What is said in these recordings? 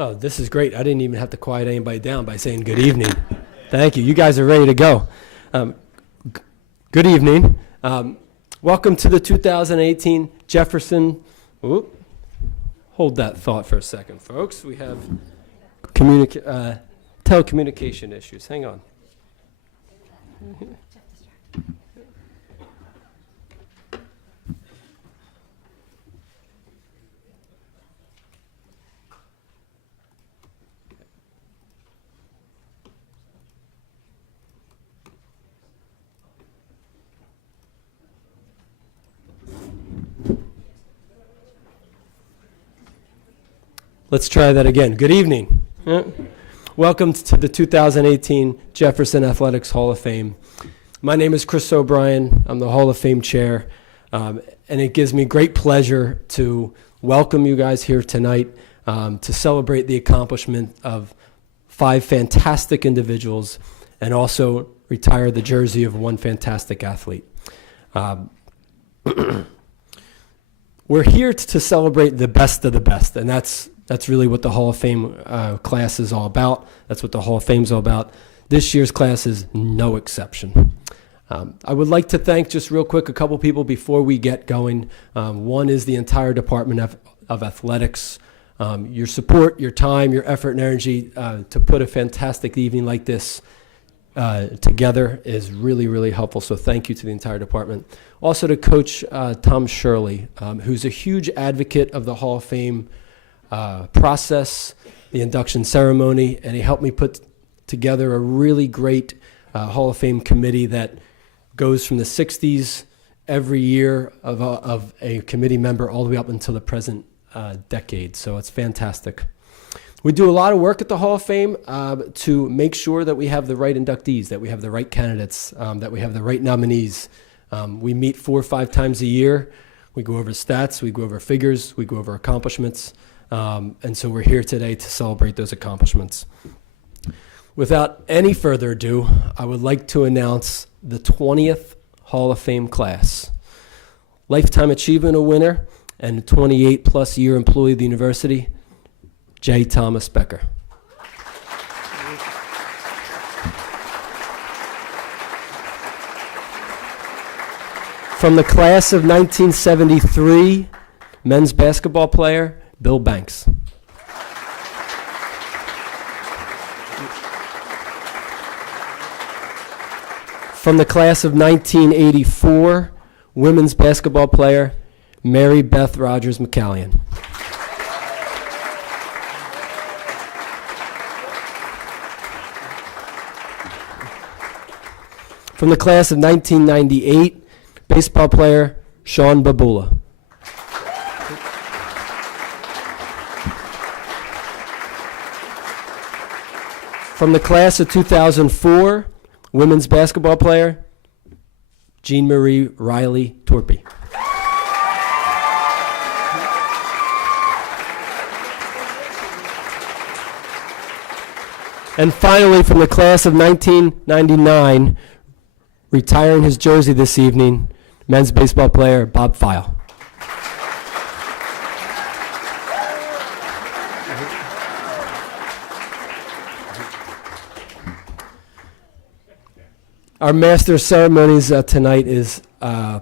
Oh, this is great. I didn't even have to quiet anybody down by saying good evening. Thank you. You guys are ready to go. Good evening. Welcome to the 2018 Jefferson. Hold that thought for a second, folks. We have telecommunication issues. Hang on. Let's try that again. Good evening. Welcome to the 2018 Jefferson Athletics Hall of Fame. My name is Chris O'Brien. I'm the Hall of Fame chair, and it gives me great pleasure to welcome you guys here tonight to celebrate the accomplishment of 5 fantastic individuals and also retire the jersey of one fantastic athlete. We're here to celebrate the best of the best, and that's really what the Hall of Fame class is all about. That's what the Hall of Fame is all about. This year's class is no exception. I would like to thank, just real quick, a couple people before we get going. One is the entire Department of Athletics. Your support, your time, your effort and energy to put a fantastic evening like this together is really, really helpful. So thank you to the entire department. Also to Coach Tom Shirley, who's a huge advocate of the Hall of Fame process, the induction ceremony, and he helped me put together a really great Hall of Fame committee that goes from the 60s every year of a committee member all the way up until the present decade. So it's fantastic. We do a lot of work at the Hall of Fame to make sure that we have the right inductees, that we have the right candidates, that we have the right nominees. We meet 4 or 5 times a year. We go over stats, we go over figures, we go over accomplishments. And so we're here today to celebrate those accomplishments. Without any further ado, I would like to announce the 20th Hall of Fame class. Lifetime Achievement winner and 28-plus year employee of the university, J. Thomas Becker. From the class of 1973, men's basketball player, Bill Banks. From the class of 1984, women's basketball player, Maribeth Rogers McCallion. From the class of 1998, baseball player, Shaun Babula. From the class of 2004, women's basketball player, Jean Marie Reilly Torpey. And finally, from the class of 1999, retiring his jersey this evening, men's baseball player, Bob File. Our master of ceremonies tonight is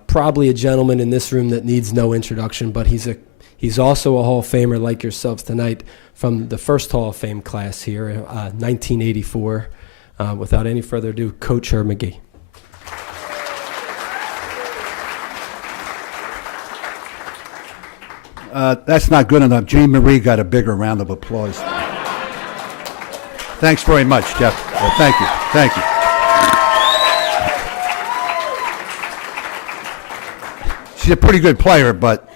probably a gentleman in this room that needs no introduction, but he's also a Hall of Famer like yourselves tonight from the first Hall of Fame class here, 1984. Without any further ado, Coach Magee. That's not good enough. Jean Marie got a bigger round of applause. Thanks very much, Jeff. Thank you. Thank you. She's a pretty good player, but...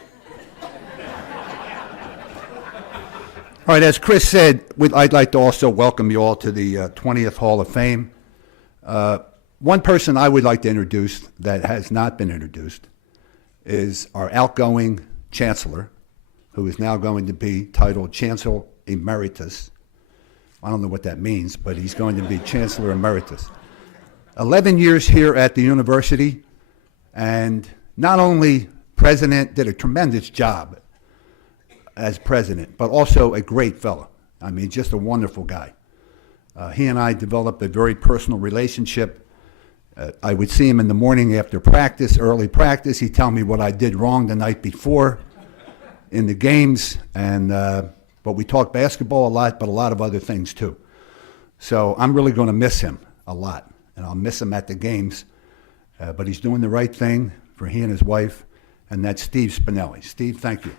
All right, as Chris said, I'd like to also welcome you all to the 20th Hall of Fame. One person I would like to introduce that has not been introduced is our outgoing Chancellor, who is now going to be titled Chancellor Emeritus. I don't know what that means, but he's going to be Chancellor Emeritus. 11 years here at the university, and not only president, did a tremendous job as president, but also a great fellow. I mean, just a wonderful guy. He and I developed a very personal relationship. I would see him in the morning after practice, early practice. He'd tell me what I did wrong the night before in the games, but we talked basketball a lot, but a lot of other things too. So I'm really going to miss him a lot, and I'll miss him at the games. But he's doing the right thing for he and his wife, and that's Steve Spinelli. Steve, thank you.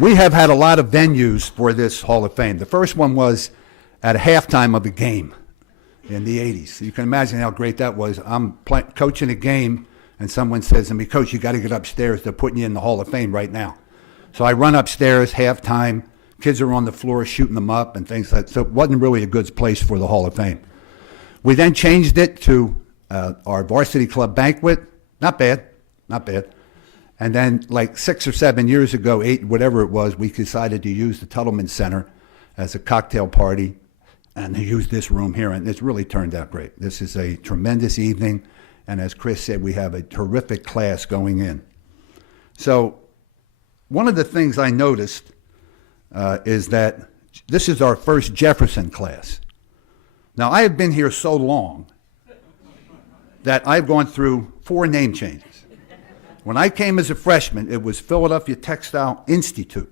We have had a lot of venues for this Hall of Fame. The first one was at a halftime of a game in the 80s. You can imagine how great that was. I'm coaching a game, and someone says to me, Coach, you got to get upstairs. They're putting you in the Hall of Fame right now. So I run upstairs, halftime. Kids are on the floor shooting them up and things like that. So it wasn't really a good place for the Hall of Fame. We then changed it to our varsity club banquet. Not bad, not bad. And then like 6 or 7 years ago, 8, whatever it was, we decided to use the Tuttleman Center as a cocktail party and they used this room here, and it's really turned out great. This is a tremendous evening, and as Chris said, we have a terrific class going in. So one of the things I noticed is that this is our first Jefferson class. Now, I have been here so long that I've gone through 4 name changes. When I came as a freshman, it was Philadelphia Textile Institute.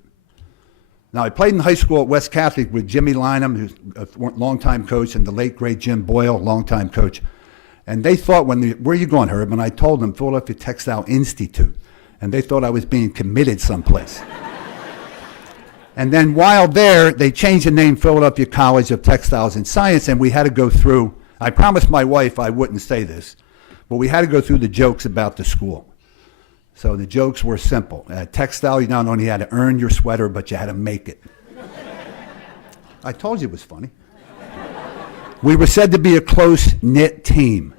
Now, I played in high school at West Catholic with Jimmy Lynham, who's a longtime coach, and the late, great Jim Boyle, longtime coach. And they thought, where are you going, Herb? And I told them, Philadelphia Textile Institute. And they thought I was being committed someplace. And then while there, they changed the name Philadelphia College of Textiles and Science, and we had to go through, I promised my wife I wouldn't say this, but we had to go through the jokes about the school. So the jokes were simple. At Textile, you not only had to earn your sweater, but you had to make it. I told you it was funny. We were said to be a close-knit team.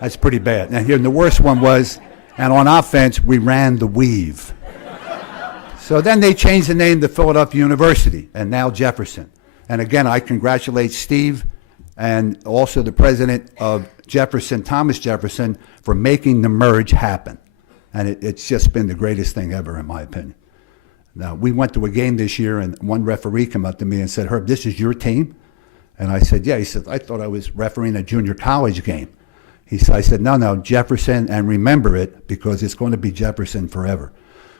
That's pretty bad. And here, the worst one was, and on offense, we ran the weave. So then they changed the name to Philadelphia University, and now Jefferson. And again, I congratulate Steve and also the president of Jefferson, Thomas Jefferson, for making the merge happen. And it's just been the greatest thing ever, in my opinion. Now, we went to a game this year, and one referee came up to me and said, Herb, this is your team? And I said, yeah. He said, I thought I was refereeing a junior college game. I said, no, Jefferson, and remember it, because it's going to be Jefferson forever.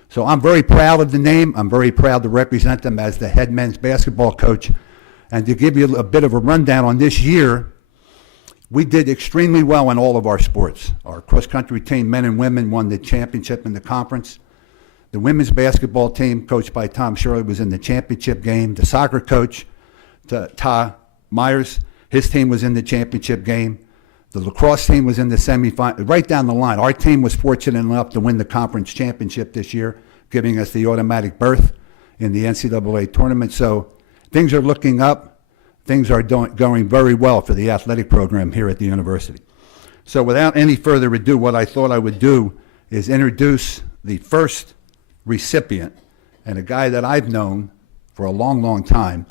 So I'm very proud of the name. I'm very proud to represent them as the head men's basketball coach. And to give you a bit of a rundown on this year, we did extremely well in all of our sports. Our cross-country team, men and women, won the championship in the conference. The women's basketball team, coached by Tom Shirley, was in the championship game. The soccer coach, Ta Myers, his team was in the championship game. The lacrosse team was in the semifinal, right down the line. Our team was fortunate enough to win the conference championship this year, giving us the automatic berth in the NCAA tournament. So things are looking up. Things are going very well for the athletic program here at the university. So without any further ado, what I thought I would do is introduce the first recipient, and a guy that I've known for a long, long time.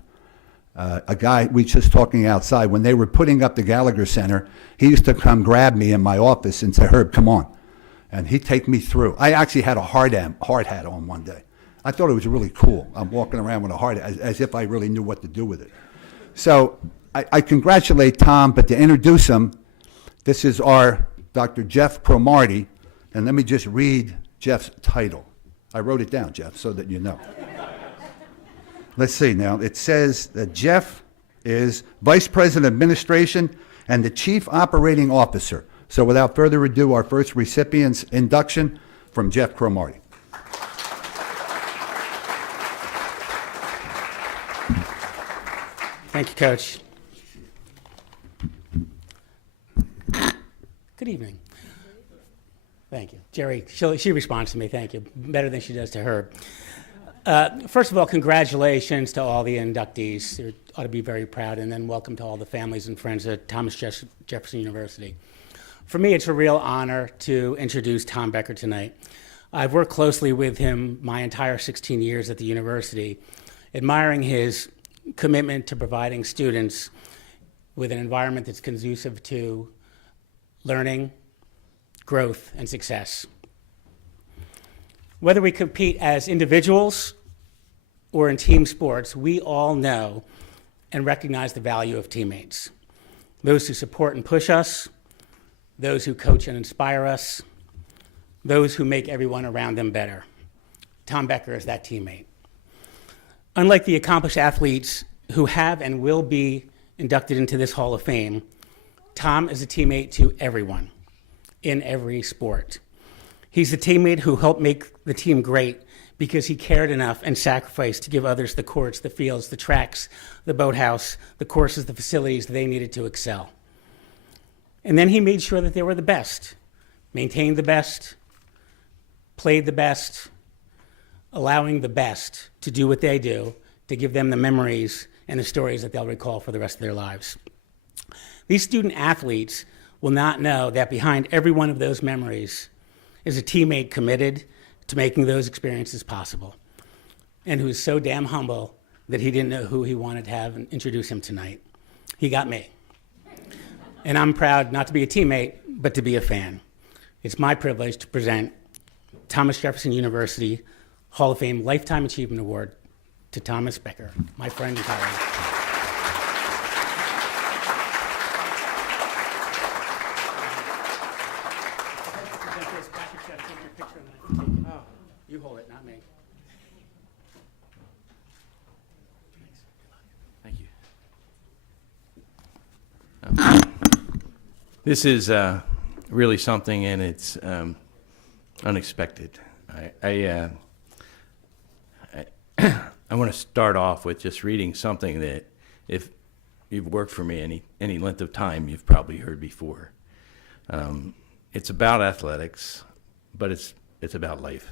A guy, we just talking outside, when they were putting up the Gallagher Center, he used to come grab me in my office and say, Herb, come on. And he'd take me through. I actually had a hard hat on one day. I thought it was really cool. I'm walking around with a hard hat as if I really knew what to do with it. So I congratulate Tom, but to introduce him, this is our Dr. Geoff Cromarty, and let me just read Jeff's title. I wrote it down, Geoff, so that you know. Let's see now. It says that Geoff is Vice President of Administration and the Chief Operating Officer. So without further ado, our first recipient's induction from Geoff Cromarty. Thank you, Coach. Good evening. Thank you. Jerry, she responds to me, thank you, better than she does to her. First of all, congratulations to all the inductees. You ought to be very proud, and then welcome to all the families and friends at Thomas Jefferson University. For me, it's a real honor to introduce Tom Becker tonight. I've worked closely with him my entire 16 years at the university, admiring his commitment to providing students with an environment that's conducive to learning, growth, and success. Whether we compete as individuals or in team sports, we all know and recognize the value of teammates. Those who support and push us, those who coach and inspire us, those who make everyone around them better. Tom Becker is that teammate. Unlike the accomplished athletes who have and will be inducted into this Hall of Fame, Tom is a teammate to everyone in every sport. He's the teammate who helped make the team great because he cared enough and sacrificed to give others the courts, the fields, the tracks, the boathouse, the courses, the facilities they needed to excel. And then he made sure that they were the best, maintained the best, played the best, allowing the best to do what they do, to give them the memories and the stories that they'll recall for the rest of their lives. These student athletes will not know that behind every one of those memories is a teammate committed to making those experiences possible, and who is so damn humble that he didn't know who he wanted to have and introduce him tonight. He got me. And I'm proud not to be a teammate, but to be a fan. It's my privilege to present Thomas Jefferson University Hall of Fame Lifetime Achievement Award to Thomas Becker, my friend and colleague. Oh, you hold it, not me. Thank you. This is really something, and it's unexpected. I want to start off with just reading something that, if you've worked for me any length of time, you've probably heard before. It's about athletics, but it's about life.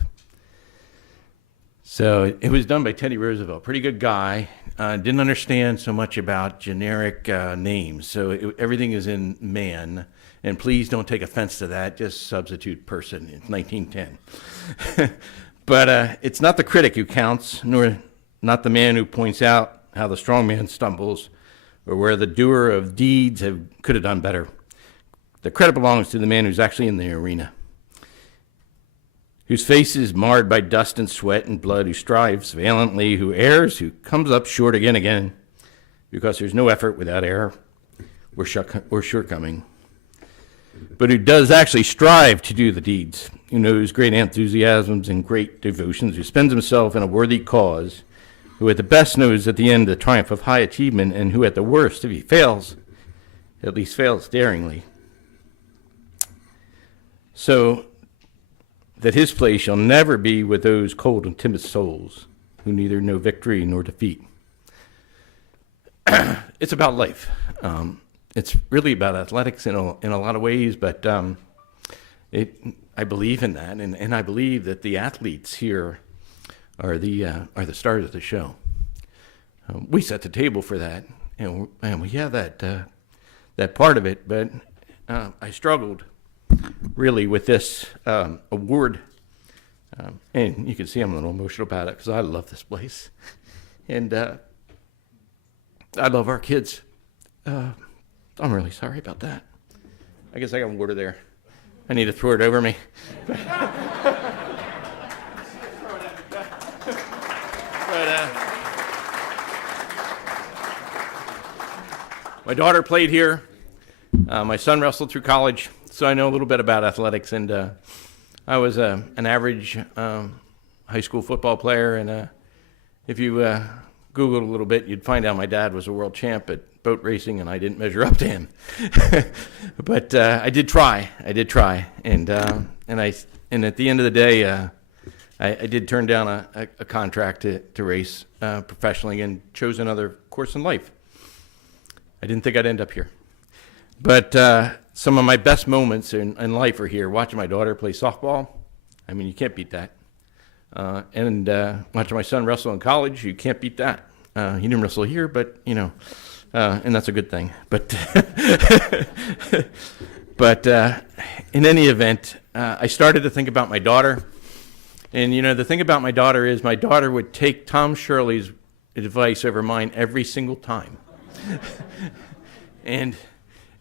So it was done by Teddy Roosevelt, pretty good guy. Didn't understand so much about generic names, so everything is in man. And please don't take offense to that, just substitute person. It's 1910. But it's not the critic who counts, nor not the man who points out how the strong man stumbles, or where the doer of deeds could have done better. The credit belongs to the man who's actually in the arena, whose face is marred by dust and sweat and blood, who strives valiantly, who errs, who comes up short again, because there's no effort without error or shortcoming, but who does actually strive to do the deeds, who knows great enthusiasms and great devotions, who spends himself in a worthy cause, who at the best knows at the end the triumph of high achievement, and who at the worst, if he fails, at least fails daringly. So that his place shall never be with those cold and timid souls who neither know victory nor defeat. It's about life. It's really about athletics in a lot of ways, but I believe in that, and I believe that the athletes here are the stars of the show. We set the table for that, and we have that part of it. But I struggled really with this award, and you can see I'm a little emotional about it because I love this place, and I love our kids. I'm really sorry about that. I guess I got water there. I need to throw it over me. But my daughter played here. My son wrestled through college, so I know a little bit about athletics. And I was an average high school football player. And if you Googled a little bit, you'd find out my dad was a world champ at boat racing, and I didn't measure up to him. But I did try. And at the end of the day, I did turn down a contract to race professionally and chose another course in life. I didn't think I'd end up here. But some of my best moments in life are here, watching my daughter play softball. I mean, you can't beat that. And watching my son wrestle in college, you can't beat that. He didn't wrestle here, but, and that's a good thing. But in any event, I started to think about my daughter. And, the thing about my daughter is my daughter would take Tom Shirley's advice over mine every single time. And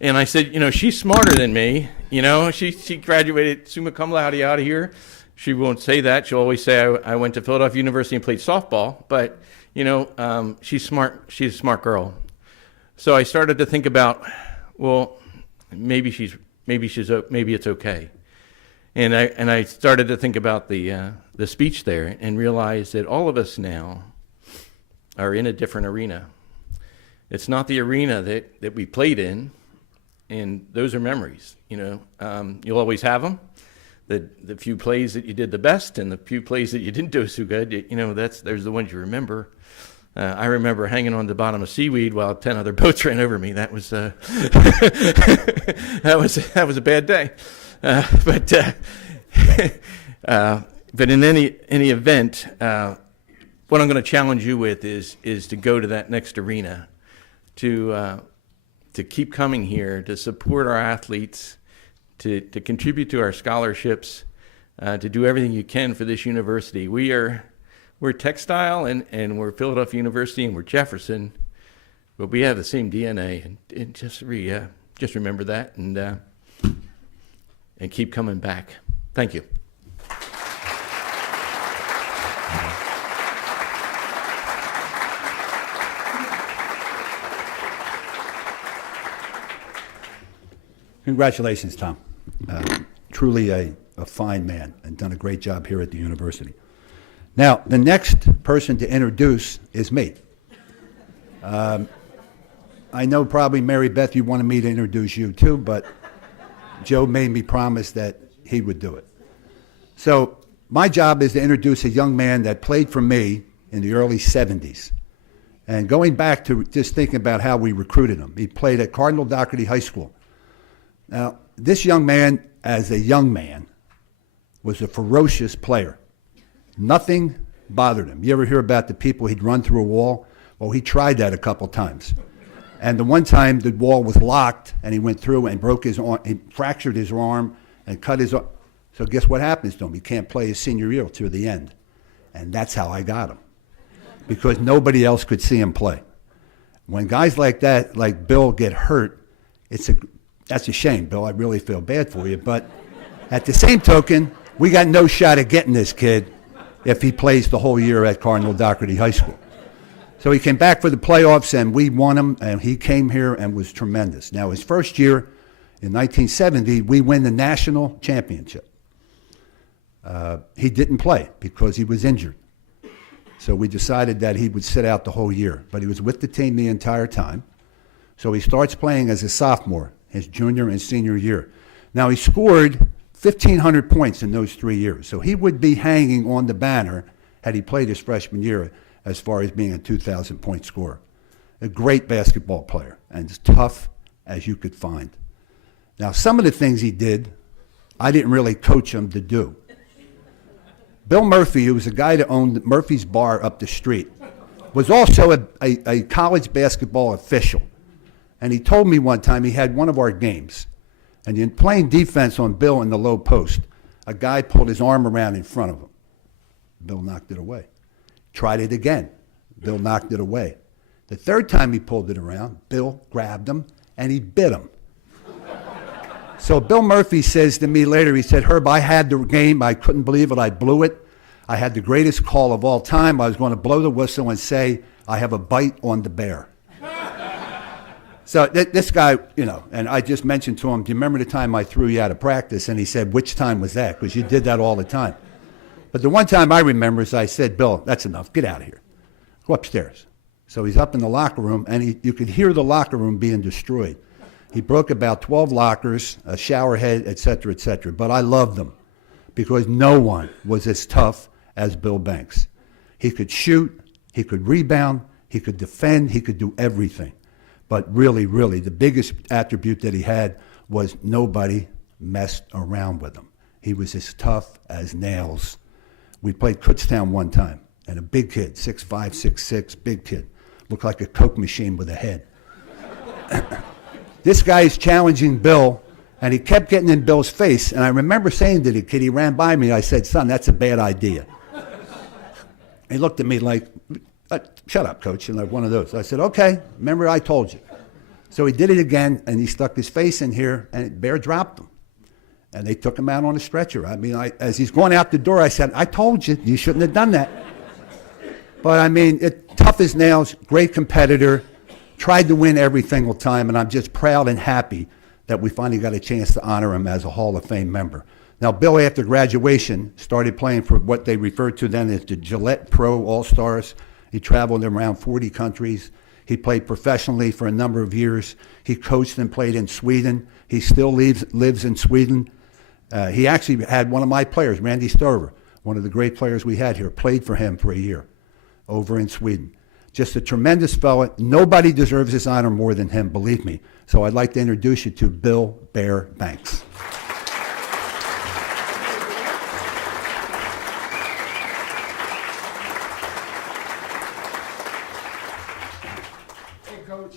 And I said, she's smarter than me. She graduated summa cum laude out of here. She won't say that. She'll always say I went to Philadelphia University and played softball. But, she's smart. She's a smart girl. So I started to think about, well, maybe it's okay. And I started to think about the speech there and realized that all of us now are in a different arena. It's not the arena that we played in, and those are memories. You'll always have them. The few plays that you did the best and the few plays that you didn't do so good, there's the ones you remember. I remember hanging on the bottom of seaweed while 10 other boats ran over me. That was that was a bad day. But in any event, what I'm going to challenge you with is to go to that next arena, to keep coming here, to support our athletes, to contribute to our scholarships, to do everything you can for this university. We're Textile and we're Philadelphia University and we're Jefferson, but we have the same DNA. And just remember that and keep coming back. Thank you. Congratulations, Tom. Truly a fine man and done a great job here at the university. Now, the next person to introduce is me. I know probably Maribeth, you wanted me to introduce you too, but Joe made me promise that he would do it. So my job is to introduce a young man that played for me in the early 70s. And going back to just thinking about how we recruited him, he played at Cardinal Dougherty High School. Now, this young man, as a young man, was a ferocious player. Nothing bothered him. You ever hear about the people he'd run through a wall? Well, he tried that a couple times. And the one time the wall was locked and he went through and broke his arm, he fractured his arm and cut his arm. So guess what happens to him? He can't play his senior year to the end. And that's how I got him, because nobody else could see him play. When guys like that, like Bill, get hurt, that's a shame, Bill. I really feel bad for you. But at the same token, we got no shot at getting this kid if he plays the whole year at Cardinal Dougherty High School. So he came back for the playoffs, and we won him, and he came here and was tremendous. Now, his first year, in 1970, we win the national championship. He didn't play because he was injured. So we decided that he would sit out the whole year. But he was with the team the entire time. So he starts playing as a sophomore, his junior and senior year. Now, he scored 1,500 points in those 3 years. So he would be hanging on the banner had he played his freshman year as far as being a 2,000-point scorer. A great basketball player and as tough as you could find. Now, some of the things he did, I didn't really coach him to do. Bill Murphy, who was a guy that owned Murphy's Bar up the street, was also a college basketball official. And he told me one time he had one of our games. And in playing defense on Bill in the low post, a guy pulled his arm around in front of him. Bill knocked it away. Tried it again. Bill knocked it away. The third time he pulled it around, Bill grabbed him and he bit him. So Bill Murphy says to me later, he said, Herb, I had the game. I couldn't believe it. I blew it. I had the greatest call of all time. I was going to blow the whistle and say, I have a bite on the bear. So this guy, and I just mentioned to him, do you remember the time I threw you out of practice? And he said, which time was that? Because you did that all the time. But the one time I remember is I said, Bill, that's enough. Get out of here. Go upstairs. So he's up in the locker room, and you could hear the locker room being destroyed. He broke about 12 lockers, a shower head, et cetera, et cetera. But I loved him because no one was as tough as Bill Banks. He could shoot, he could rebound, he could defend, he could do everything. But really, really, the biggest attribute that he had was nobody messed around with him. He was as tough as nails. We played Kutztown one time, and a big kid, 6'5", 6'6", big kid, looked like a Coke machine with a head. This guy is challenging Bill, and he kept getting in Bill's face. And I remember saying to the kid, he ran by me, I said, son, that's a bad idea. He looked at me like, shut up, coach, and like one of those. I said, okay, remember I told you. So he did it again, and he stuck his face in here, and Bear dropped him. And they took him out on a stretcher. I mean, as he's going out the door, I said, I told you, you shouldn't have done that. But I mean, tough as nails, great competitor, tried to win every single time, and I'm just proud and happy that we finally got a chance to honor him as a Hall of Fame member. Now, Bill, after graduation, started playing for what they referred to then as the Gillette Pro All-Stars. He traveled around 40 countries. He played professionally for a number of years. He coached and played in Sweden. He still lives in Sweden. He actually had one of my players, Randy Stover, one of the great players we had here, played for him for a year over in Sweden. Just a tremendous fella. Nobody deserves this honor more than him, believe me. So I'd like to introduce you to Bill Bear Banks. Hey, Coach.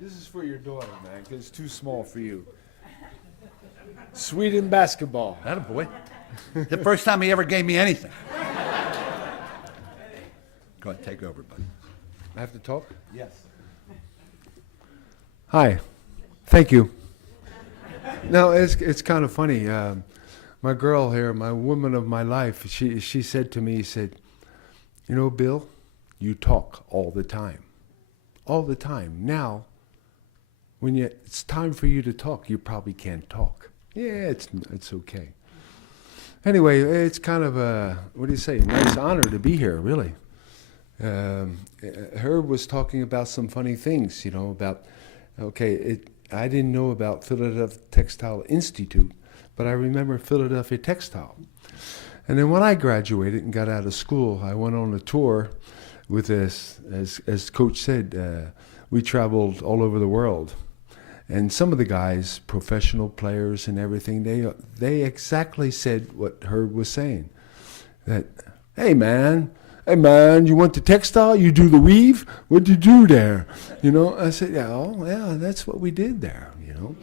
This is for your daughter, man, because it's too small for you. Sweden basketball. Attaboy. The first time he ever gave me anything. Go ahead, take over, buddy. I have to talk? Yes. Hi. Thank you. No, it's kind of funny. My girl here, my woman of my life, she said to me, you know, Bill, you talk all the time. All the time. Now, when it's time for you to talk, you probably can't talk. Yeah, it's okay. Anyway, it's kind of a, what do you say, a nice honor to be here, really. Herb was talking about some funny things, you know, about, I didn't know about Philadelphia Textile Institute, but I remember Philadelphia Textile. And then when I graduated and got out of school, I went on a tour with this, as Coach said, we traveled all over the world. And some of the guys, professional players and everything, they exactly said what Herb was saying. That, hey man, you went to textile, you do the weave, what'd you do there? You know, I said, yeah, that's what we did there, you know.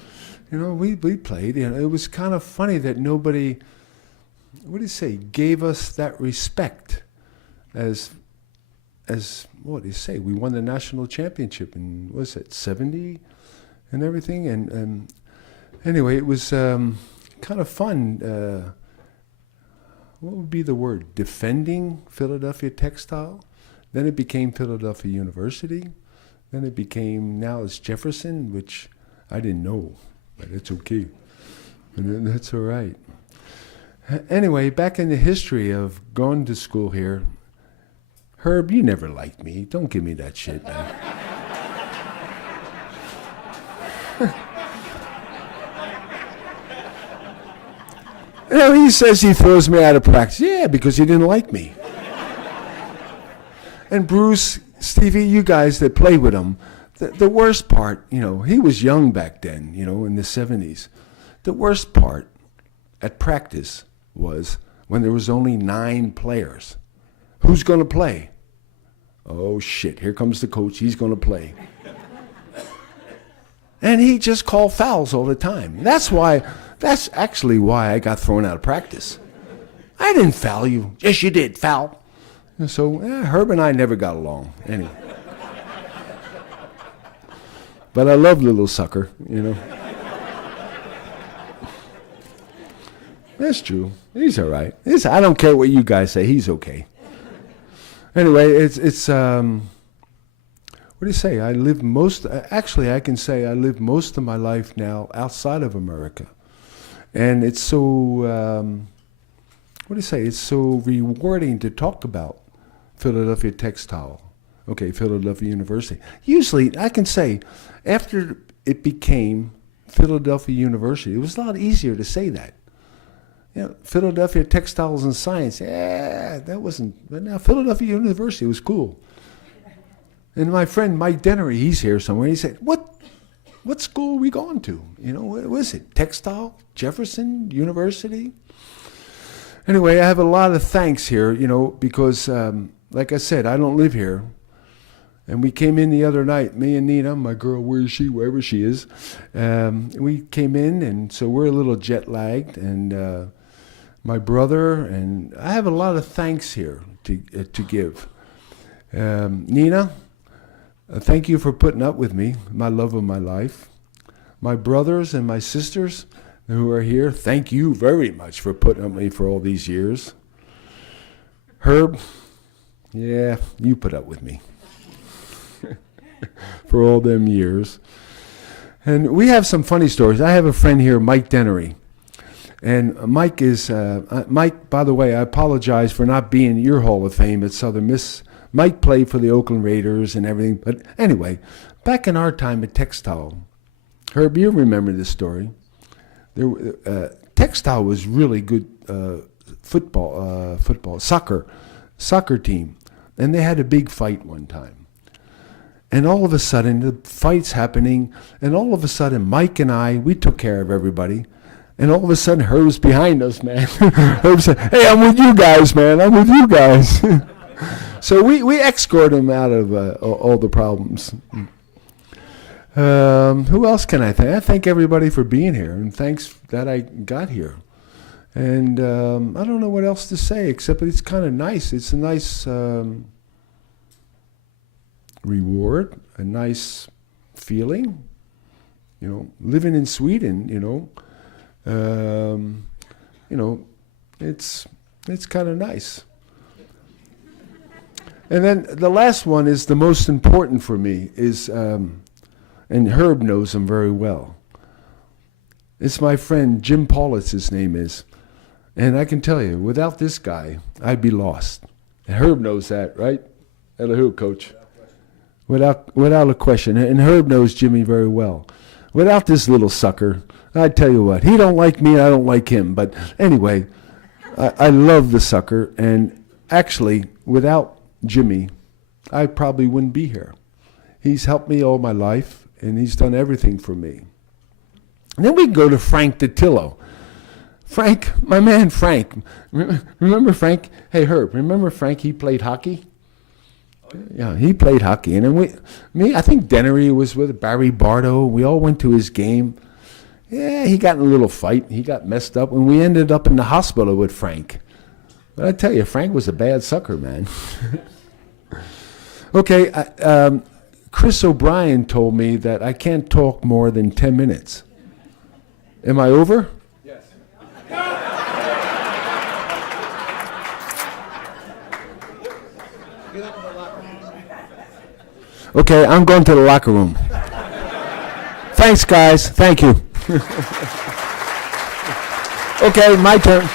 You know, we played, you know, it was kind of funny that nobody, what do you say, gave us that respect as what do you say, we won the national championship in, what was it, 70? And everything, and anyway, it was kind of fun. What would be the word? Defending Philadelphia Textile. Then it became Philadelphia University. Then it became, now it's Jefferson, which I didn't know, but it's okay. And that's all right. Anyway, back in the history of going to school here, Herb, you never liked me. Don't give me that shit, man. You know, he says he throws me out of practice. Yeah, because he didn't like me. And Bruce, Stevie, you guys that played with him, the worst part, you know, he was young back then, you know, in the 70s. The worst part at practice was when there was only 9 players. Who's going to play? Oh, shit, here comes the coach. He's going to play. And he just called fouls all the time. That's actually why I got thrown out of practice. I didn't foul you. Yes, you did, foul. And so Herb and I never got along, anyway. But I love little sucker, you know. That's true. He's all right. I don't care what you guys say. He's okay. Anyway, it's what do you say? I can say I live most of my life now outside of America. And it's so, what do you say? It's so rewarding to talk about Philadelphia Textile. Okay, Philadelphia University. Usually, I can say, after it became Philadelphia University, it was a lot easier to say that. You know, Philadelphia Textiles and Science, that wasn't, but now Philadelphia University was cool. And my friend Mike Dennery, he's here somewhere, he said, what school are we going to? You know, what was it? Textile? Jefferson University? Anyway, I have a lot of thanks here, you know, because, like I said, I don't live here. And we came in the other night, me and Nina, my girl, where is she, wherever she is. We came in, and so we're a little jet-lagged, and my brother, and I have a lot of thanks here to give. Nina, Thank you for putting up with me, my love of my life. My brothers and my sisters who are here, thank you very much for putting up with me for all these years. Herb, yeah, you put up with me for all them years. And we have some funny stories. I have a friend here, Mike Dennery. And Mike is, Mike, by the way, I apologize for not being in your Hall of Fame at Southern Miss. Mike played for the Oakland Raiders and everything. But anyway, back in our time at Textile, Herb, you remember this story. Textile was really good soccer team. And they had a big fight one time. And all of a sudden, the fight's happening. And all of a sudden, Mike and I, we took care of everybody. And all of a sudden, Herb's behind us, man. Herb said, hey, I'm with you guys, man. I'm with you guys. So we escort him out of all the problems. Who else can I thank? I thank everybody for being here, and thanks that I got here. And I don't know what else to say, except it's kind of nice. It's a nice reward, a nice feeling. You know, living in Sweden, it's kind of nice. And then the last one is the most important for me is, and Herb knows him very well. It's my friend Jim Paulitz, his name is. And I can tell you, without this guy, I'd be lost. And Herb knows that, right? Hello, Coach. Without a question. And Herb knows Jimmy very well. Without this little sucker, I tell you what, he don't like me, I don't like him. But anyway, I love the sucker. And actually, without Jimmy, I probably wouldn't be here. He's helped me all my life, and he's done everything for me. And then we can go to Frank DiTillo. Frank, my man Frank. Remember Frank? Hey, Herb, remember Frank? He played hockey? Yeah, he played hockey. And then I think Dennery was with Barry Bardo. We all went to his game. Yeah, he got in a little fight. He got messed up, and we ended up in the hospital with Frank. But I tell you, Frank was a bad sucker, man. Okay, Chris O'Brien told me that I can't talk more than 10 minutes. Am I over? Yes. Okay, I'm going to the locker room. Thanks, guys. Thank you. Okay, my turn. We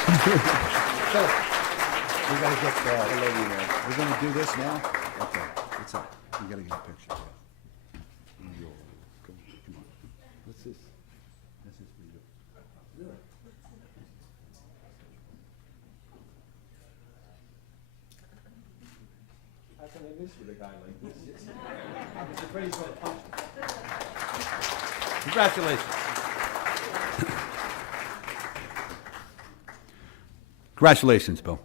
gotta get, we're gonna do this now? Okay, what's up? We gotta get a picture. Come on. What's this? This is for you. How can I miss with a guy like this? I'm afraid he's gonna punch me. Congratulations. Congratulations, Bill.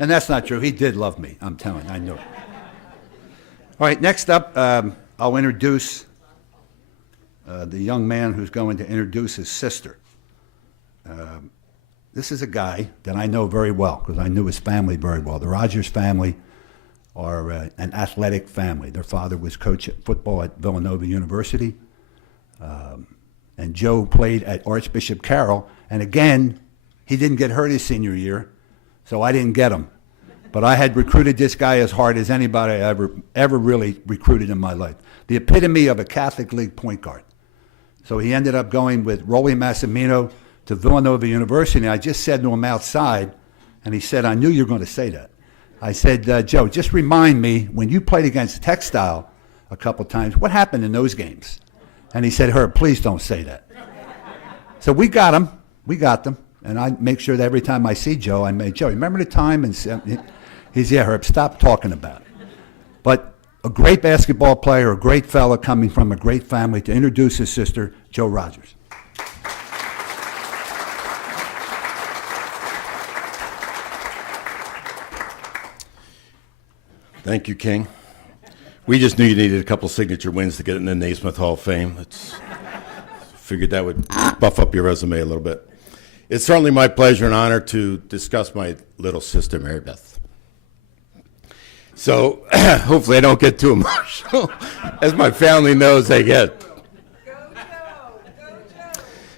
And that's not true. He did love me. I'm telling you. I know it. All right, next up, I'll introduce the young man who's going to introduce his sister. This is a guy that I know very well because I knew his family very well. The Rogers family are an athletic family. Their father was coach at football at Villanova University. And Joe played at Archbishop Carroll. And again, he didn't get hurt his senior year, so I didn't get him. But I had recruited this guy as hard as anybody I ever really recruited in my life. The epitome of a Catholic League point guard. So he ended up going with Rolly Massimino to Villanova University. And I just said to him outside, and he said, I knew you were going to say that. I said, Joe, just remind me, when you played against Textile a couple times, what happened in those games? And he said, Herb, please don't say that. So we got him. We got them. And I make sure that every time I see Joe, I make, Joe, remember the time? And he's, yeah, Herb, stop talking about it. But a great basketball player, a great fella coming from a great family to introduce his sister, Joe Rogers. Thank you, King. We just knew you needed a couple signature wins to get in the Naismith Hall of Fame. Figured that would buff up your resume a little bit. It's certainly my pleasure and honor to discuss my little sister, Maribeth. So hopefully I don't get too emotional, as my family knows they get.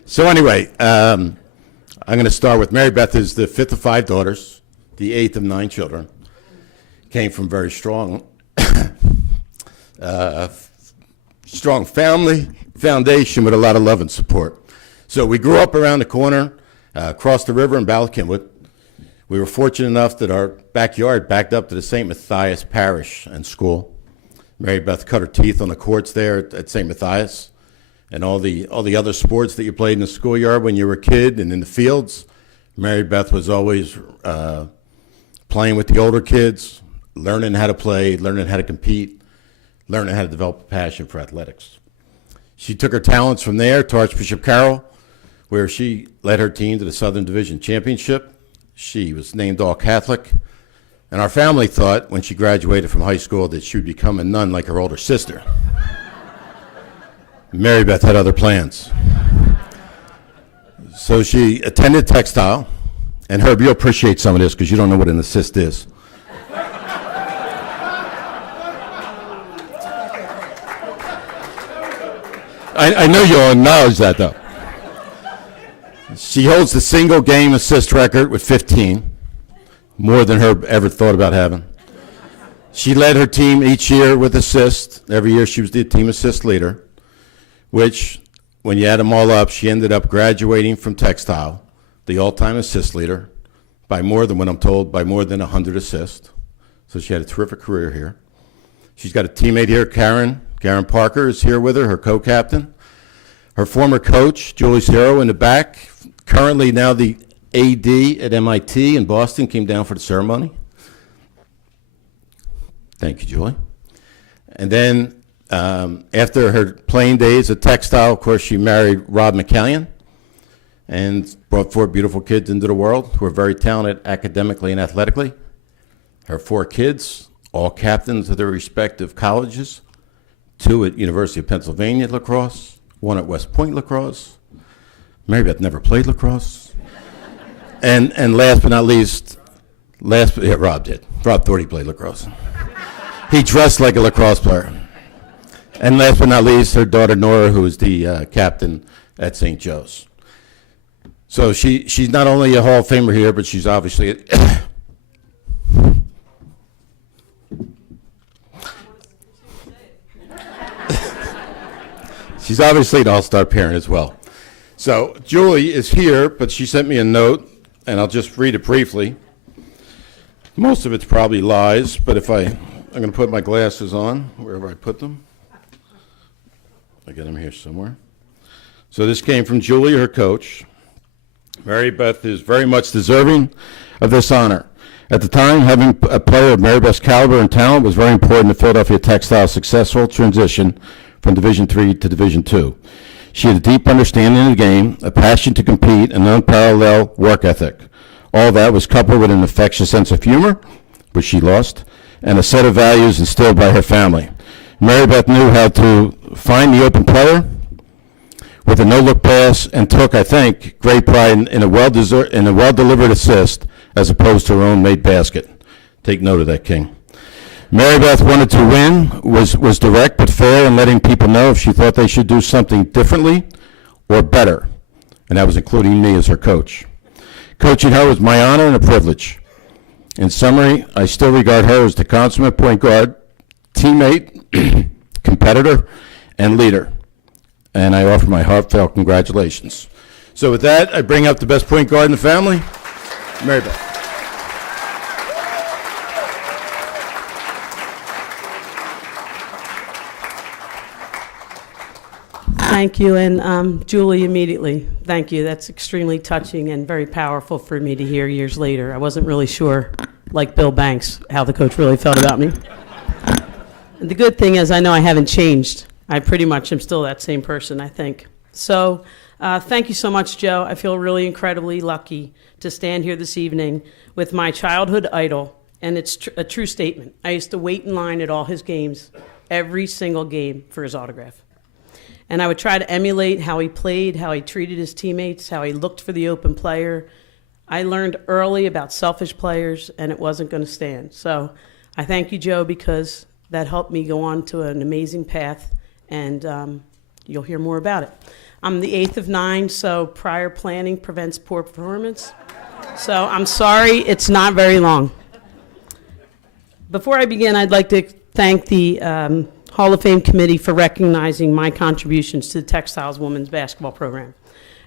So anyway, I'm going to start with Maribeth is the fifth of 5 daughters, the eighth of 9 children. Came from very strong, strong family foundation with a lot of love and support. So we grew up around the corner, across the river in Ballackinwood. We were fortunate enough that our backyard backed up to the St. Matthias Parish and school. Maribeth cut her teeth on the courts there at St. Matthias, and all the other sports that you played in the schoolyard when you were a kid and in the fields. Maribeth was always playing with the older kids, learning how to play, learning how to compete, learning how to develop a passion for athletics. She took her talents from there to Archbishop Carroll, where she led her team to the Southern Division Championship. She was named All-Catholic, and our family thought when she graduated from high school that she would become a nun like her older sister. Maribeth had other plans. So she attended Textile, and Herb, you'll appreciate some of this because you don't know what an assist is. I know you'll acknowledge that, though. She holds the single game assist record with 15, more than Herb ever thought about having. She led her team each year with assists. Every year she was the team assist leader, which, when you add them all up, she ended up graduating from Textile, the all-time assist leader, by more than, what I'm told, by more than 100 assists. So she had a terrific career here. She's got a teammate here, Karen. Karen Parker is here with her, her co-captain. Her former coach, Julie Zero, in the back, currently now the AD at MIT in Boston, came down for the ceremony. Thank you, Julie. And then after her playing days at Textile, of course, she married Rob McCallion and brought 4 beautiful kids into the world who are very talented academically and athletically. Her 4 kids, all captains of their respective colleges, 2 at University of Pennsylvania lacrosse, 1 at West Point lacrosse. Maribeth never played lacrosse. And last but not least, Rob did. Rob thought he played lacrosse. He dressed like a lacrosse player. And last but not least, her daughter Nora, who is the captain at St. Joe's. So she's not only a Hall of Famer here, but she's obviously she's obviously an all-star parent as well. So Julie is here, but she sent me a note, and I'll just read it briefly. Most of it's probably lies, but I'm going to put my glasses on, wherever I put them. I get them here somewhere. So this came from Julie, her coach. Maribeth is very much deserving of this honor. At the time, having a player of Maribeth's caliber and talent was very important to Philadelphia Textile's successful transition from Division III to Division II. She had a deep understanding of the game, a passion to compete, and an unparalleled work ethic. All that was coupled with an infectious sense of humor, which she lost, and a set of values instilled by her family. Maribeth knew how to find the open player with a no-look pass and took, I think, great pride in a well-delivered assist as opposed to her own made basket. Take note of that, King. Maribeth wanted to win, was direct but fair in letting people know if she thought they should do something differently or better, and that was including me as her coach. Coaching her was my honor and a privilege. In summary, I still regard her as the consummate point guard, teammate, competitor, and leader, and I offer my heartfelt congratulations. So with that, I bring up the best point guard in the family, Maribeth. Thank you, and Julie, immediately, thank you. That's extremely touching and very powerful for me to hear years later. I wasn't really sure, like Bill Banks, how the coach really felt about me. And the good thing is I know I haven't changed. I pretty much am still that same person, I think. So thank you so much, Joe. I feel really incredibly lucky to stand here this evening with my childhood idol, and it's a true statement. I used to wait in line at all his games, every single game, for his autograph. And I would try to emulate how he played, how he treated his teammates, how he looked for the open player. I learned early about selfish players, and it wasn't going to stand. So I thank you, Joe, because that helped me go on to an amazing path, and you'll hear more about it. I'm the 8th of 9, so prior planning prevents poor performance. So I'm sorry, it's not very long. Before I begin, I'd like to thank the Hall of Fame committee for recognizing my contributions to the Textiles women's basketball program.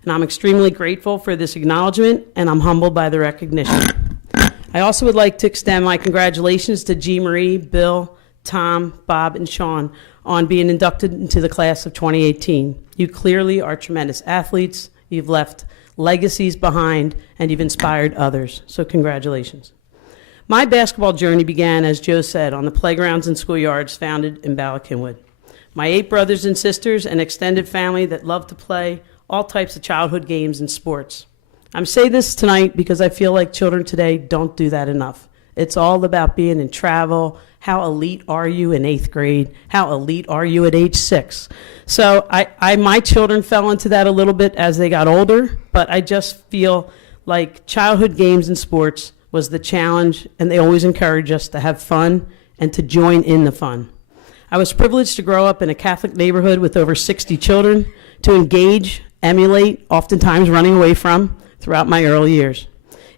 And I'm extremely grateful for this acknowledgement, and I'm humbled by the recognition. I also would like to extend my congratulations to G. Marie, Bill, Tom, Bob, and Shaun on being inducted into the class of 2018. You clearly are tremendous athletes. You've left legacies behind, and you've inspired others. So congratulations. My basketball journey began, as Joe said, on the playgrounds and schoolyards founded in Ballackinwood. My 8 brothers and sisters and extended family that love to play all types of childhood games and sports. I'm saying this tonight because I feel like children today don't do that enough. It's all about being in travel. How elite are you in 8th grade? How elite are you at age 6? So my children fell into that a little bit as they got older, but I just feel like childhood games and sports was the challenge, and they always encourage us to have fun and to join in the fun. I was privileged to grow up in a Catholic neighborhood with over 60 children to engage, emulate, oftentimes running away from throughout my early years.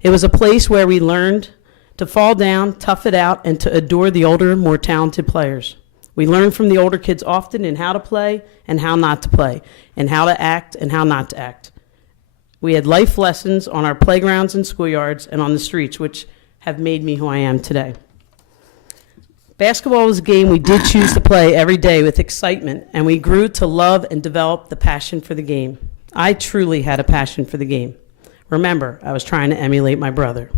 It was a place where we learned to fall down, tough it out, and to adore the older, more talented players. We learned from the older kids often in how to play and how not to play, and how to act and how not to act. We had life lessons on our playgrounds and schoolyards and on the streets, which have made me who I am today. Basketball was a game we did choose to play every day with excitement, and we grew to love and develop the passion for the game. I truly had a passion for the game. Remember, I was trying to emulate my brother.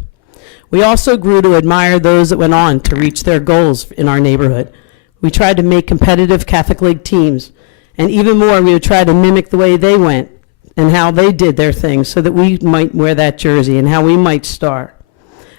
We also grew to admire those that went on to reach their goals in our neighborhood. We tried to make competitive Catholic League teams, and even more, we would try to mimic the way they went and how they did their things so that we might wear that jersey and how we might star.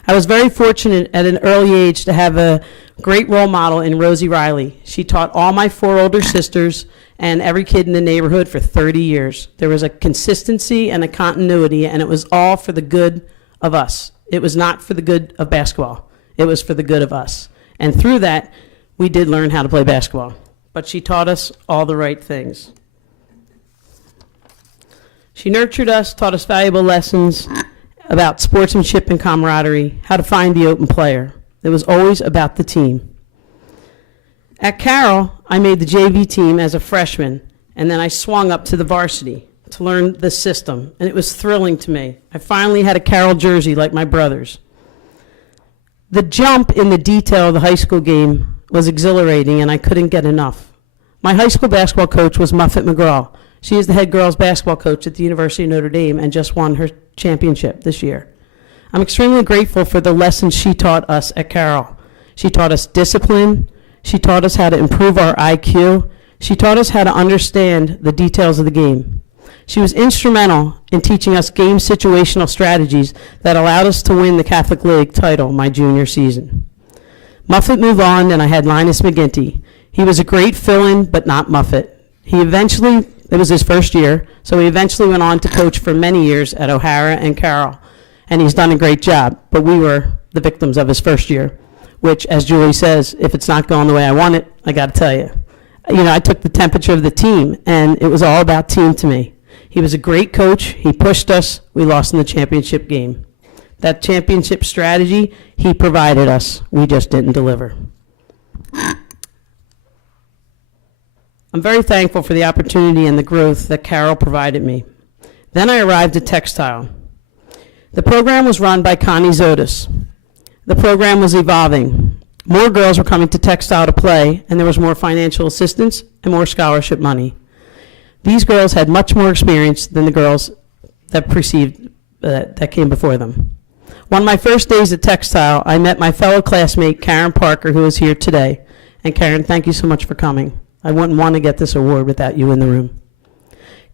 I was very fortunate at an early age to have a great role model in Reilly. She taught all my 4 older sisters and every kid in the neighborhood for 30 years. There was a consistency and a continuity, and it was all for the good of us. It was not for the good of basketball. It was for the good of us. And through that, we did learn how to play basketball. But she taught us all the right things. She nurtured us, taught us valuable lessons about sportsmanship and camaraderie, how to find the open player. It was always about the team. At Carroll, I made the JV team as a freshman, and then I swung up to the varsity to learn the system, and it was thrilling to me. I finally had a Carroll jersey like my brothers. The jump in the detail of the high school game was exhilarating, and I couldn't get enough. My high school basketball coach was Muffet McGraw. She is the head girls basketball coach at the University of Notre Dame and just won her championship this year. I'm extremely grateful for the lessons she taught us at Carroll. She taught us discipline. She taught us how to improve our IQ. She taught us how to understand the details of the game. She was instrumental in teaching us game situational strategies that allowed us to win the Catholic League title my junior season. Muffet moved on, and I had Linus McGinty. He was a great fill-in, but not Muffet. It was his first year, so he eventually went on to coach for many years at O'Hara and Carroll, and he's done a great job, but we were the victims of his first year, which, as Julie says, if it's not going the way I want it, I got to tell you. I took the temperature of the team, and it was all about team to me. He was a great coach. He pushed us. We lost in the championship game. That championship strategy, he provided us. We just didn't deliver. I'm very thankful for the opportunity and the growth that Carroll provided me. Then I arrived at Textile. The program was run by Connie Zotis. The program was evolving. More girls were coming to Textile to play, and there was more financial assistance and more scholarship money. These girls had much more experience than the girls that came before them. One of my first days at Textile, I met my fellow classmate, Karen Parker, who is here today. And Karen, thank you so much for coming. I wouldn't want to get this award without you in the room.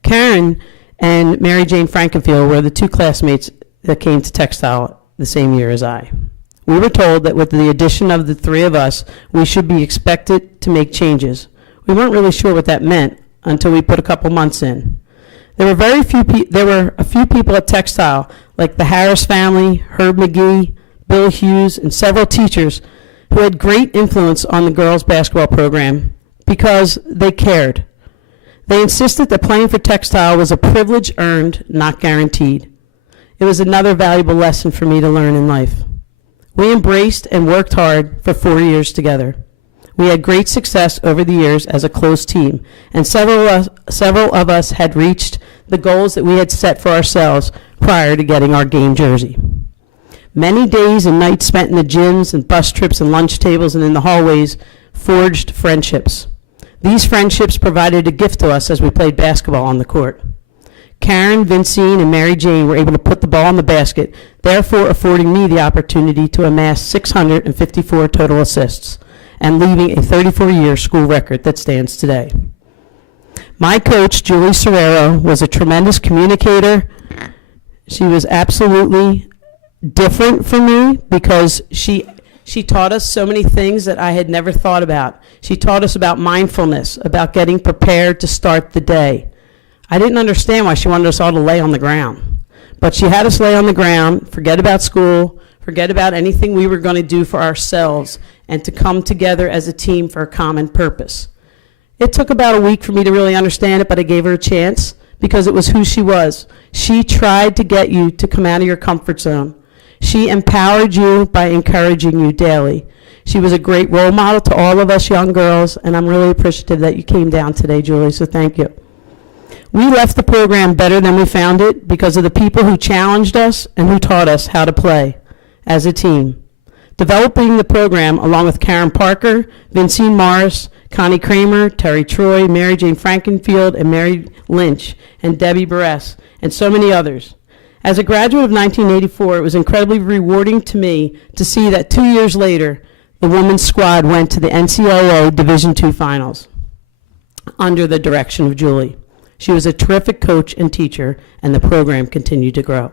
Karen and Mary Jane Frankenfield were the 2 classmates that came to Textile the same year as I. We were told that with the addition of the 3 of us, we should be expected to make changes. We weren't really sure what that meant until we put a couple months in. There were a few people at Textile, like the Harris family, Herb Magee, Bill Hughes, and several teachers who had great influence on the girls' basketball program because they cared. They insisted that playing for Textile was a privilege earned, not guaranteed. It was another valuable lesson for me to learn in life. We embraced and worked hard for 4 years together. We had great success over the years as a close team, and several of us had reached the goals that we had set for ourselves prior to getting our game jersey. Many days and nights spent in the gyms and bus trips and lunch tables and in the hallways forged friendships. These friendships provided a gift to us as we played basketball on the court. Karen, Vincine, and Mary Jane were able to put the ball in the basket, therefore affording me the opportunity to amass 654 total assists and leaving a 34-year school record that stands today. My coach, Julie Serrero, was a tremendous communicator. She was absolutely different from me because she taught us so many things that I had never thought about. She taught us about mindfulness, about getting prepared to start the day. I didn't understand why she wanted us all to lay on the ground. But she had us lay on the ground, forget about school, forget about anything we were going to do for ourselves, and to come together as a team for a common purpose. It took about a week for me to really understand it, but I gave her a chance because it was who she was. She tried to get you to come out of your comfort zone. She empowered you by encouraging you daily. She was a great role model to all of us young girls, and I'm really appreciative that you came down today, Julie, so thank you. We left the program better than we found it because of the people who challenged us and who taught us how to play as a team. Developing the program along with Karen Parker, Vincine Morris, Connie Kramer, Terry Troy, Mary Jane Frankenfield, and Mary Lynch, and Debbie Barres, and so many others. As a graduate of 1984, it was incredibly rewarding to me to see that 2 years later, the women's squad went to the NCAA Division II Finals under the direction of Julie. She was a terrific coach and teacher, and the program continued to grow.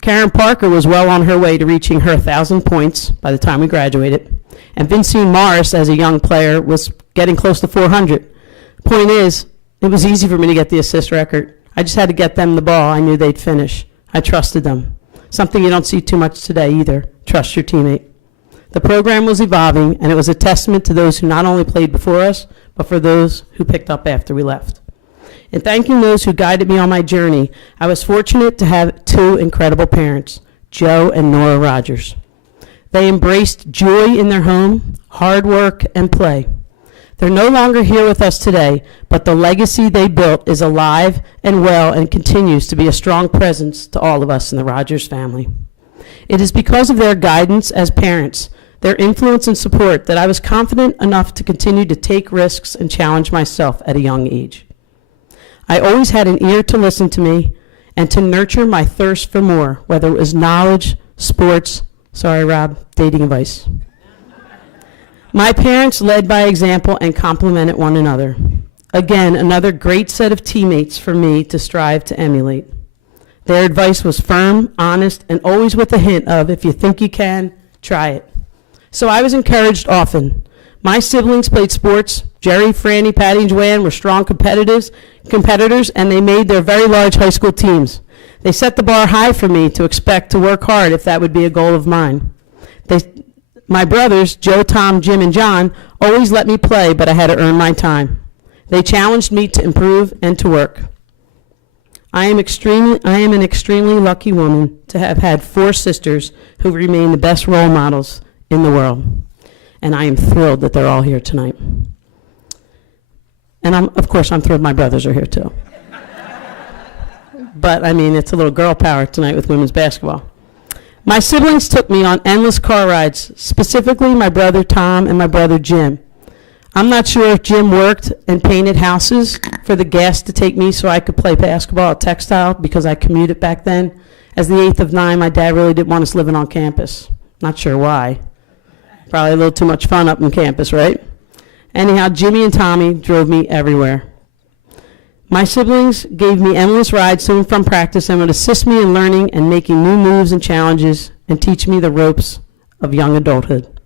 Karen Parker was well on her way to reaching her 1,000 points by the time we graduated, and Vincine Morris, as a young player, was getting close to 400. Point is, it was easy for me to get the assist record. I just had to get them the ball. I knew they'd finish. I trusted them. Something you don't see too much today either. Trust your teammate. The program was evolving, and it was a testament to those who not only played before us, but for those who picked up after we left. In thanking those who guided me on my journey, I was fortunate to have two incredible parents, Joe and Nora Rogers. They embraced joy in their home, hard work, and play. They're no longer here with us today, but the legacy they built is alive and well and continues to be a strong presence to all of us in the Rogers family. It is because of their guidance as parents, their influence and support, that I was confident enough to continue to take risks and challenge myself at a young age. I always had an ear to listen to me and to nurture my thirst for more, whether it was knowledge, sports, sorry, Rob, dating advice. My parents led by example and complemented one another. Again, another great set of teammates for me to strive to emulate. Their advice was firm, honest, and always with a hint of, if you think you can, try it. So I was encouraged often. My siblings played sports. Jerry, Franny, Patty, and Joanne were strong competitors, and they made their very large high school teams. They set the bar high for me to expect to work hard if that would be a goal of mine. My brothers, Joe, Tom, Jim, and John, always let me play, but I had to earn my time. They challenged me to improve and to work. I am an extremely lucky woman to have had 4 sisters who remain the best role models in the world. And I am thrilled that they're all here tonight. And of course, I'm thrilled my brothers are here too. But I mean, it's a little girl power tonight with women's basketball. My siblings took me on endless car rides, specifically my brother Tom and my brother Jim. I'm not sure if Jim worked and painted houses for the gas to take me so I could play basketball at Textile because I commuted back then. As the 8th of 9, my dad really didn't want us living on campus. Not sure why. Probably a little too much fun up on campus, right? Anyhow, Jimmy and Tommy drove me everywhere. My siblings gave me endless rides to and from practice and would assist me in learning and making new moves and challenges and teach me the ropes of young adulthood.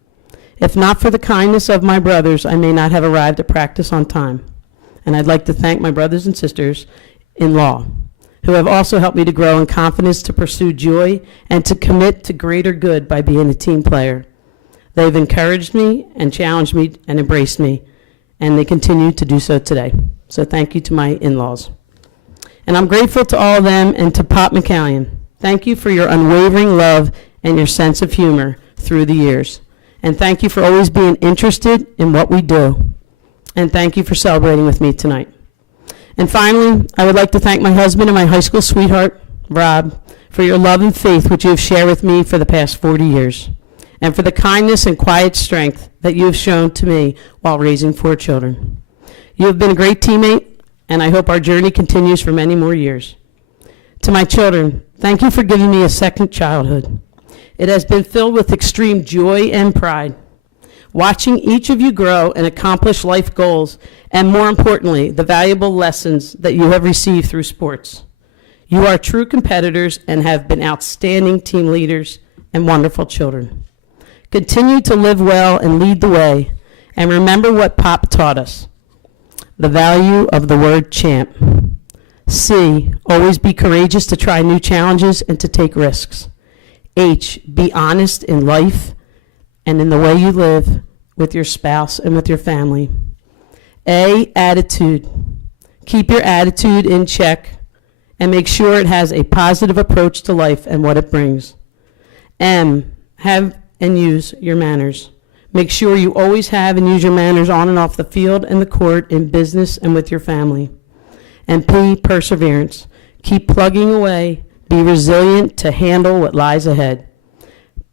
If not for the kindness of my brothers, I may not have arrived at practice on time. And I'd like to thank my brothers and sisters in law, who have also helped me to grow in confidence to pursue joy and to commit to greater good by being a team player. They've encouraged me and challenged me and embraced me, and they continue to do so today. So thank you to my in-laws. And I'm grateful to all of them and to Pop McCallion. Thank you for your unwavering love and your sense of humor through the years. And thank you for always being interested in what we do. And thank you for celebrating with me tonight. And finally, I would like to thank my husband and my high school sweetheart, Rob, for your love and faith which you have shared with me for the past 40 years, and for the kindness and quiet strength that you have shown to me while raising 4 children. You have been a great teammate, and I hope our journey continues for many more years. To my children, thank you for giving me a second childhood. It has been filled with extreme joy and pride. Watching each of you grow and accomplish life goals, and more importantly, the valuable lessons that you have received through sports. You are true competitors and have been outstanding team leaders and wonderful children. Continue to live well and lead the way, and remember what Pop taught us, the value of the word champ. C, always be courageous to try new challenges and to take risks. H, be honest in life and in the way you live with your spouse and with your family. A, attitude. Keep your attitude in check and make sure it has a positive approach to life and what it brings. M, have and use your manners. Make sure you always have and use your manners on and off the field and the court, in business and with your family. And P, perseverance. Keep plugging away. Be resilient to handle what lies ahead.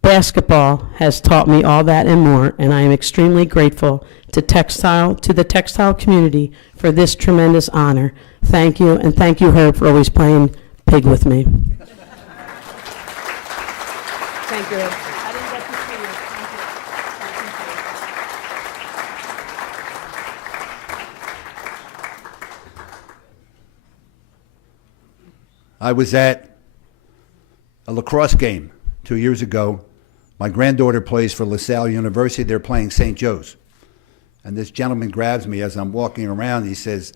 Basketball has taught me all that and more, and I am extremely grateful to the textile community for this tremendous honor. Thank you, and thank you, Herb, for always playing pig with me. Thank you, Herb. I didn't get to see you. I was at a lacrosse game 2 years ago. My granddaughter plays for LaSalle University. They're playing St. Joe's. And this gentleman grabs me as I'm walking around. He said,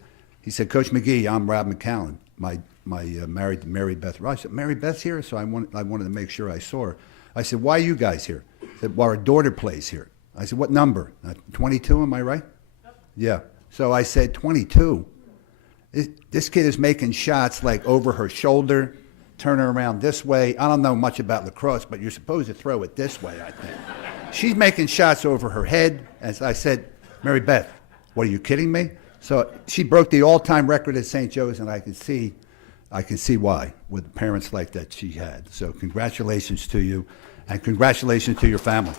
Coach McGee, I'm Rob McCallion. My married to Maribeth. I said, Maribeth's here? So I wanted to make sure I saw her. I said, why are you guys here? He said, well, our daughter plays here. I said, what number? 22, am I right? Yeah. So I said, 22? This kid is making shots like over her shoulder, turning around this way. I don't know much about lacrosse, but you're supposed to throw it this way, I think. She's making shots over her head. As I said, Maribeth, what, are you kidding me? So she broke the all-time record at St. Joe's, and I can see why, with parents like that she had. So congratulations to you, and congratulations to your family.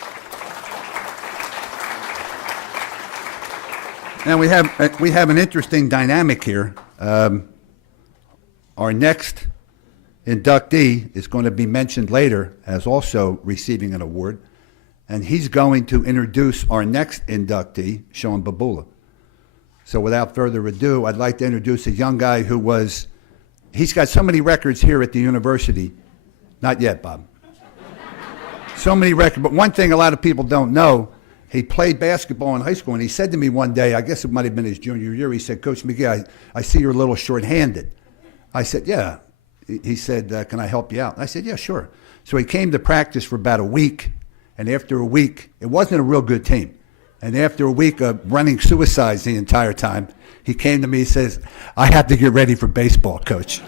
Now we have an interesting dynamic here. Our next inductee is going to be mentioned later as also receiving an award, and he's going to introduce our next inductee, Shaun Babula. So without further ado, I'd like to introduce a young guy he's got so many records here at the university. Not yet, Bob. So many records, but one thing a lot of people don't know, he played basketball in high school, and he said to me one day, I guess it might have been his junior year, he said, Coach McGee, I see you're a little short-handed. I said, yeah. He said, can I help you out? I said, yeah, sure. So he came to practice for about a week, and after a week, it wasn't a real good team. And after a week of running suicides the entire time, he came to me and says, I have to get ready for baseball, Coach.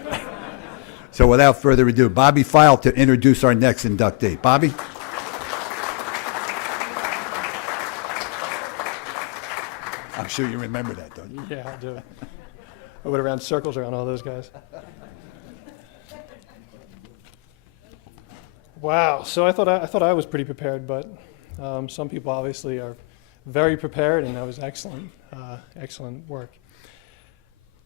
So without further ado, Bobby File to introduce our next inductee. Bobby? I'm sure you remember that, don't you? Yeah, I do. I went around circles around all those guys. Wow. So I thought I was pretty prepared, but some people obviously are very prepared, and that was excellent, excellent work.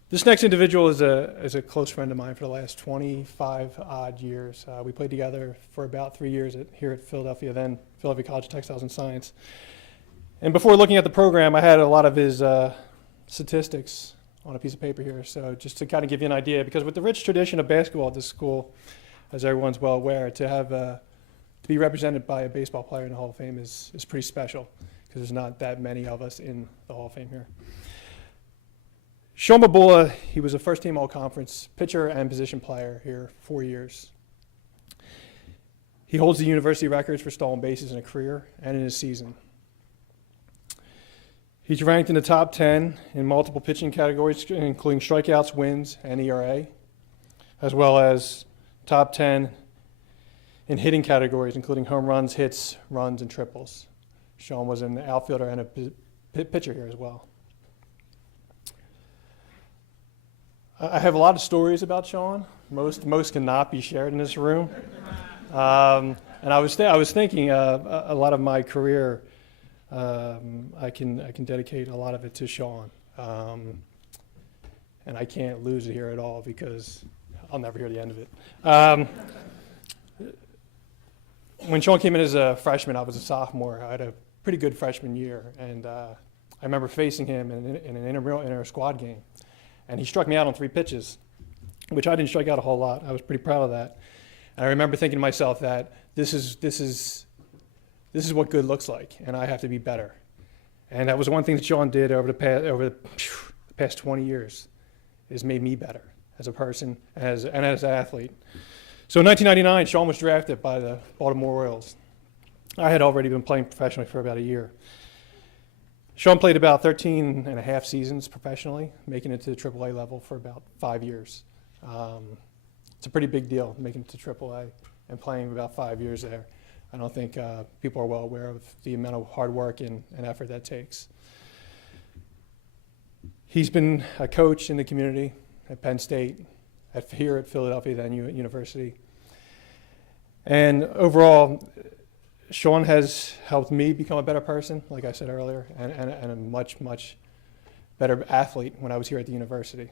This next individual is a close friend of mine for the last 25 odd years. We played together for about 3 years here at Philadelphia College of Textiles and Science. And before looking at the program, I had a lot of his statistics on a piece of paper here. So just to kind of give you an idea, because with the rich tradition of basketball at this school, as everyone's well aware, to be represented by a baseball player in the Hall of Fame is pretty special, because there's not that many of us in the Hall of Fame here. Shaun Babula, he was a first-team All-Conference pitcher and position player here 4 years. He holds the university records for stolen bases in a career and in a season. He's ranked in the top 10 in multiple pitching categories, including strikeouts, wins, and ERA, as well as top 10 in hitting categories, including home runs, hits, runs, and triples. Shaun was an outfielder and a pitcher here as well. I have a lot of stories about Shaun. Most cannot be shared in this room. And I was thinking a lot of my career, I can dedicate a lot of it to Shaun. And I can't lose it here at all because I'll never hear the end of it. When Shaun came in as a freshman, I was a sophomore. I had a pretty good freshman year, and I remember facing him in an inter squad game, and he struck me out on 3 pitches, which I didn't strike out a whole lot. I was pretty proud of that. And I remember thinking to myself that this is what good looks like, and I have to be better. And that was one thing that Shaun did over the past 20 years, is made me better as a person and as an athlete. So in 1999, Shaun was drafted by the Baltimore Orioles. I had already been playing professionally for about a year. Shaun played about 13 and a half seasons professionally, making it to the AAA level for about 5 years. It's a pretty big deal, making it to AAA and playing about 5 years there. I don't think people are well aware of the amount of hard work and effort that takes. He's been a coach in the community at Penn State, here at Philadelphia then University. And overall, Shaun has helped me become a better person, like I said earlier, and a much, much better athlete when I was here at the university.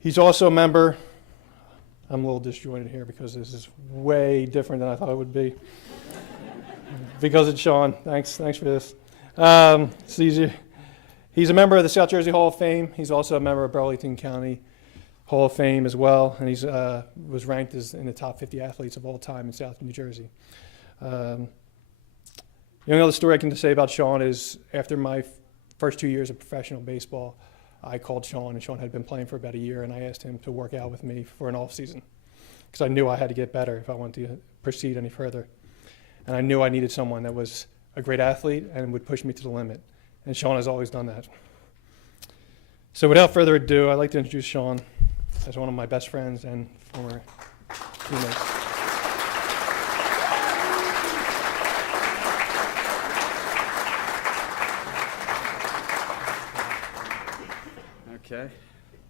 He's also a member. I'm a little disjointed here because this is way different than I thought it would be. Because it's Shaun. Thanks for this. It's easy. He's a member of the South Jersey Hall of Fame. He's also a member of Burlington County Hall of Fame as well, and he's was ranked as in the top 50 athletes of all time in South New Jersey. The only other story I can say about Shaun is after my first 2 years of professional baseball, I called Shaun, and Shaun had been playing for about a year, and I asked him to work out with me for an off season because I knew I had to get better if I wanted to proceed any further. And I knew I needed someone that was a great athlete and would push me to the limit. And Shaun has always done that. So without further ado, I'd like to introduce Shaun as one of my best friends and former teammates. Okay.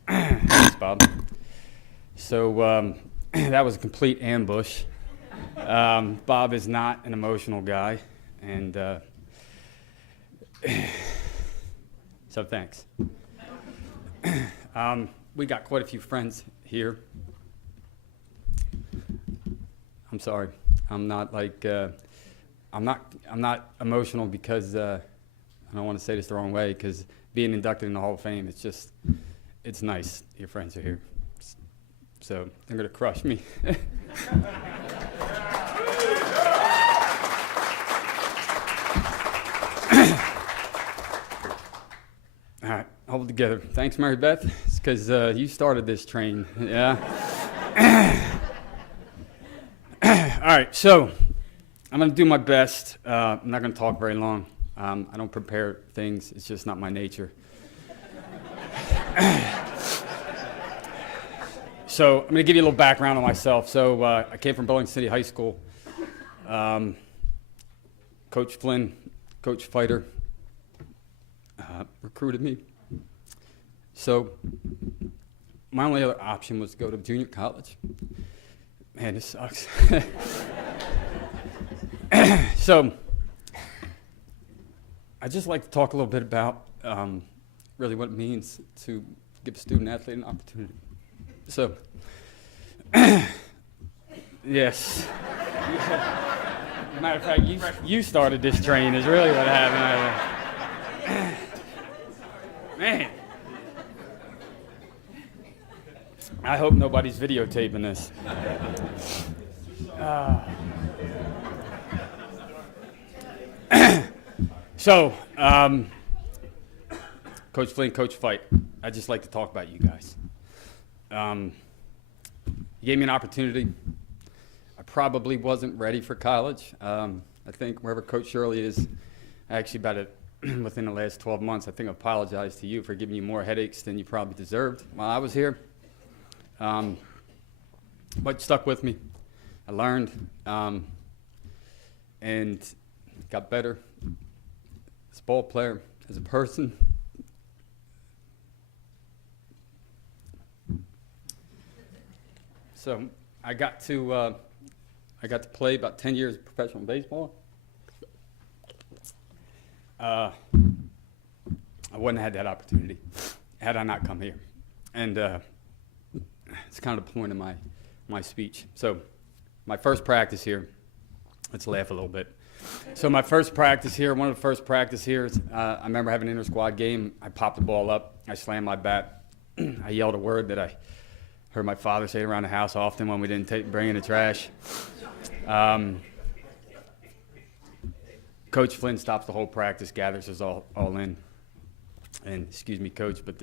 Thanks, Bob. So that was a complete ambush. Bob is not an emotional guy, and so thanks. We got quite a few friends here. I'm sorry. I'm not like I'm not emotional because I don't want to say this the wrong way, because being inducted in the Hall of Fame, it's nice your friends are here. So they're gonna crush me. All right, hold it together. Thanks, Maribeth. It's because you started this train. Yeah. All right, so I'm going to do my best. I'm not going to talk very long. I don't prepare things. It's just not my nature. So I'm going to give you a little background on myself. So I came from Burlington City High School. Coach Flynn, Coach Fighter, recruited me. So my only other option was to go to junior college. Man, this sucks. So I'd just like to talk a little bit about really what it means to give a student athlete an opportunity. So, yes. Matter of fact, you started this train is really what happened. Man. I hope nobody's videotaping this. So, Coach Flynn, Coach Fight, I'd just like to talk about you guys. You gave me an opportunity. I probably wasn't ready for college. I think wherever Coach Shirley is, actually about it, within the last 12 months, I think I apologize to you for giving you more headaches than you probably deserved while I was here. But stuck with me. I learned and got better as a ball player, as a person. So I got to play about 10 years of professional baseball. I wouldn't have had that opportunity had I not come here. And it's kind of the point of my speech. So my first practice here, let's laugh a little bit. So my first practice here, one of the first practice here, I remember having an inter-squad game. I popped the ball up. I slammed my bat. I yelled a word that I heard my father say around the house often when we didn't bring in the trash. Coach Flynn stops the whole practice, gathers us all in. And excuse me, Coach, but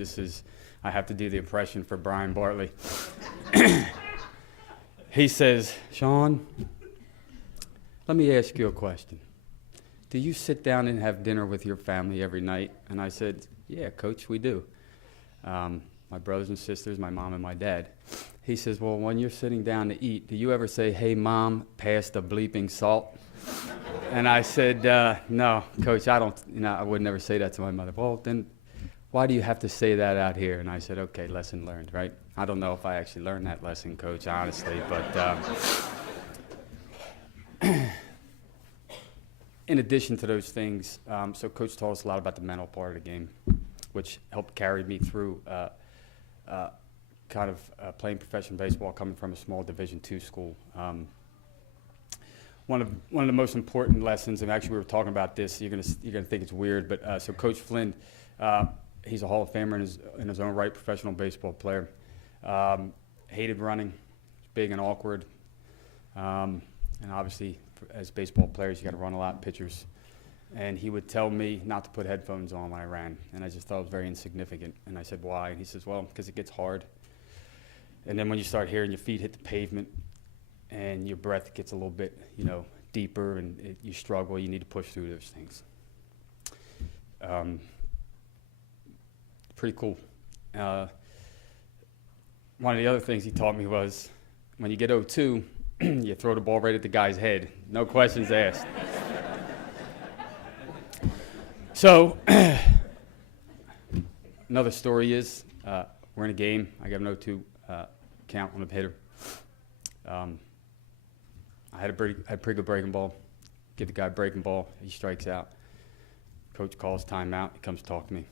I have to do the impression for Brian Bartley. He says, Shaun, let me ask you a question. Do you sit down and have dinner with your family every night? And I said, yeah, Coach, we do. My brothers and sisters, my mom and my dad. He says, well, when you're sitting down to eat, do you ever say, hey, Mom, pass the bleeping salt? And I said, no, Coach, I would never say that to my mother. Well, then why do you have to say that out here? And I said, okay, lesson learned, right? I don't know if I actually learned that lesson, Coach, honestly, but in addition to those things, so Coach taught us a lot about the mental part of the game, which helped carry me through playing professional baseball coming from a small Division II school. One of the most important lessons, and actually we were talking about this, you're gonna think it's weird, but so Coach Flynn, he's a Hall of Famer in his own right, professional baseball player. Hated running, big and awkward, and obviously as baseball players you got to run a lot, pitchers. And he would tell me not to put headphones on when I ran, and I just thought it was very insignificant. And I said, why? And he says, well, because it gets hard. And then when you start hearing your feet hit the pavement and your breath gets a little bit, deeper, and you struggle, you need to push through those things. Pretty cool. One of the other things he taught me was when you get 0-2, you throw the ball right at the guy's head. No questions asked. So another story is we're in a game. I got an 0-2 count on the hitter. I had a pretty good breaking ball. Give the guy a breaking ball. He strikes out. Coach calls timeout. He comes to talk to me.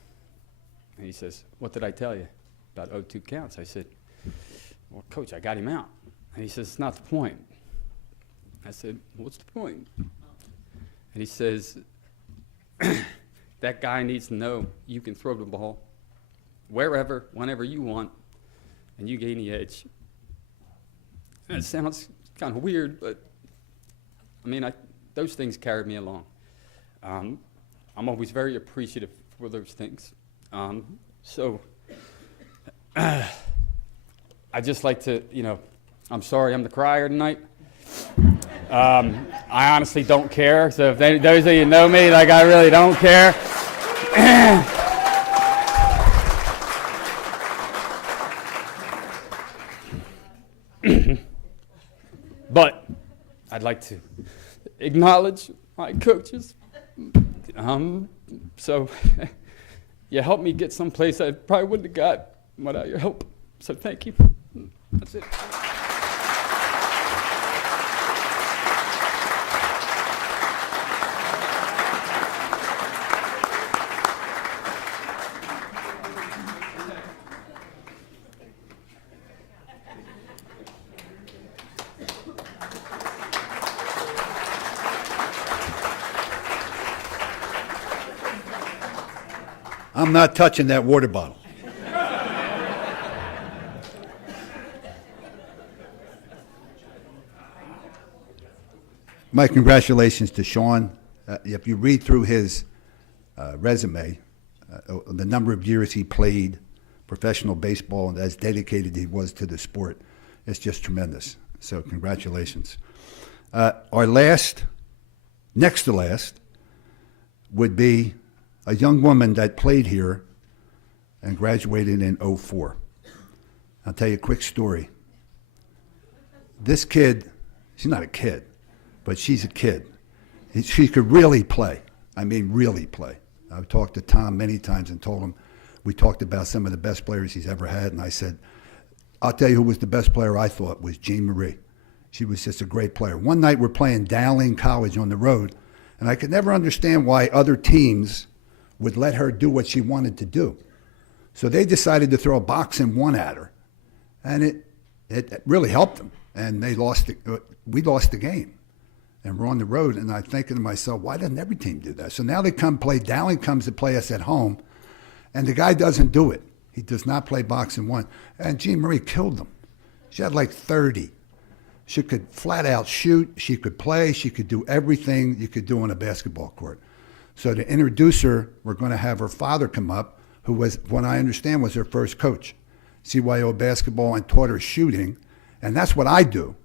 And he says, what did I tell you about 0-2 counts? I said, well, Coach, I got him out. And he says, it's not the point. I said, what's the point? And he says, that guy needs to know you can throw the ball wherever, whenever you want, and you gain the edge. And it sounds kind of weird, but those things carried me along. I'm always very appreciative for those things. So I just like to, I'm sorry I'm the crier tonight. I honestly don't care. So if those of you know me, I really don't care. But I'd like to acknowledge my coaches. So you helped me get someplace I probably wouldn't have got without your help. So thank you. That's it. I'm not touching that water bottle. My congratulations to Shaun. If you read through his resume, the number of years he played professional baseball and as dedicated he was to the sport, It's just tremendous. So congratulations. Our last, next to last, would be a young woman that played here and graduated in '04. I'll tell you a quick story. This kid, she's not a kid, but she's a kid. She could really play. I mean, really play. I've talked to Tom many times and told him, we talked about some of the best players he's ever had, and I said, I'll tell you who was the best player I thought was Jean Marie. She was just a great player. One night we're playing Dowling College on the road, and I could never understand why other teams would let her do what she wanted to do. So they decided to throw a box and one at her, and it really helped them. And we lost the game. And we're on the road, and I'm thinking to myself, why doesn't every team do that? So now they come play, Dowling comes to play us at home, and the guy doesn't do it. He does not play box and one. And Jean Marie killed them. She had like 30. She could flat out shoot, she could play, she could do everything you could do on a basketball court. So to introduce her, we're going to have her father come up, who was, what I understand, was her first coach, CYO basketball, and taught her shooting. And that's what I do.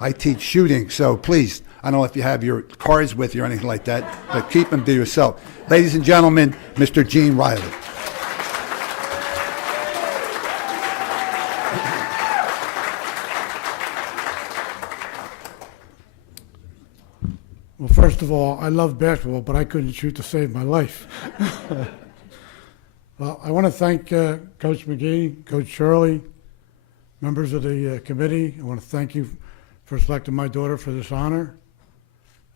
I teach shooting, so please, I don't know if you have your cards with you or anything like that, but keep them to yourself. Ladies and gentlemen, Mr. Gene Reilly. Well, first of all, I love basketball, but I couldn't shoot to save my life. Well, I want to thank Coach Magee, Coach Shirley, members of the committee. I want to thank you for selecting my daughter for this honor.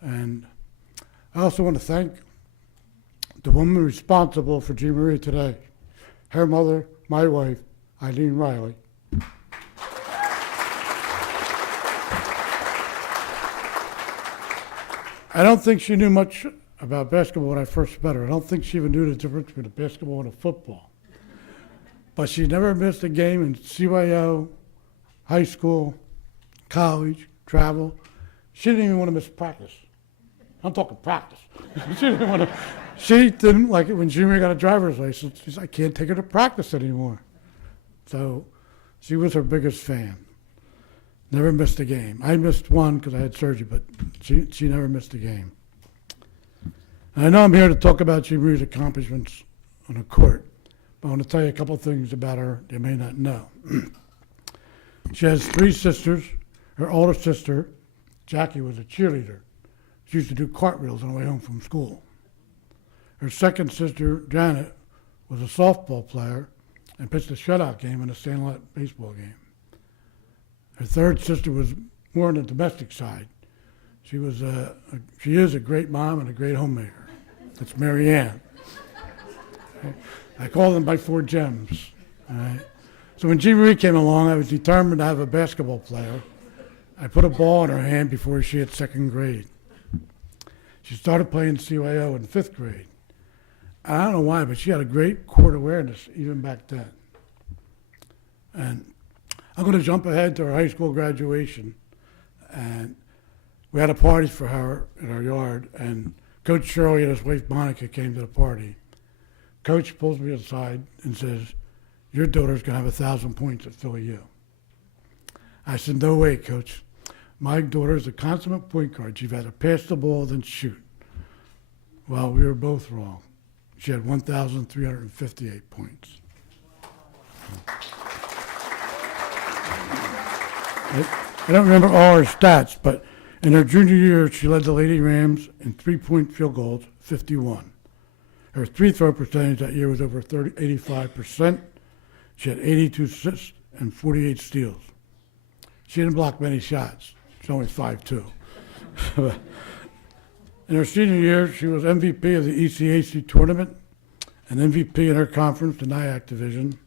And I also want to thank the woman responsible for Jean Marie today, her mother, my wife, Eileen Reilly. I don't think she knew much about basketball when I first met her. I don't think she even knew the difference between a basketball and a football. But she never missed a game in CYO, high school, college, travel. She didn't even want to miss practice. I'm talking practice. She didn't like it when Junior got a driver's license. She said, I can't take her to practice anymore. So she was her biggest fan. Never missed a game. I missed one because I had surgery, but she never missed a game. And I know I'm here to talk about Jean Marie's accomplishments on the court, but I want to tell you a couple things about her you may not know. She has 3 sisters. Her older sister, Jackie, was a cheerleader. She used to do cartwheels on the way home from school. Her second sister, Janet, was a softball player and pitched a shutout game in a Sandlot baseball game. Her third sister was more on the domestic side. She is a great mom and a great homemaker. That's Mary Ann. I call them my 4 gems. All right? So when Jean Marie came along, I was determined to have a basketball player. I put a ball in her hand before she hit 2nd grade. She started playing CYO in 5th grade. I don't know why, but she had a great court awareness even back then. And I'm going to jump ahead to her high school graduation. And we had a party for her in our yard, and Coach Shirley and his wife Monica came to the party. Coach pulls me aside and says, your daughter's going to have 1,000 points at Philly U. I said, no way, Coach. My daughter's a consummate point guard. She'd rather pass the ball than shoot. Well, we were both wrong. She had 1,358 points. I don't remember all her stats, but in her junior year, she led the Lady Rams in 3-point field goals, 51. Her free-throw percentage that year was over 85%. She had 82 assists and 48 steals. She didn't block many shots. She's only 5'2". In her senior year, she was MVP of the ECAC tournament and MVP in her conference, the NIAC division.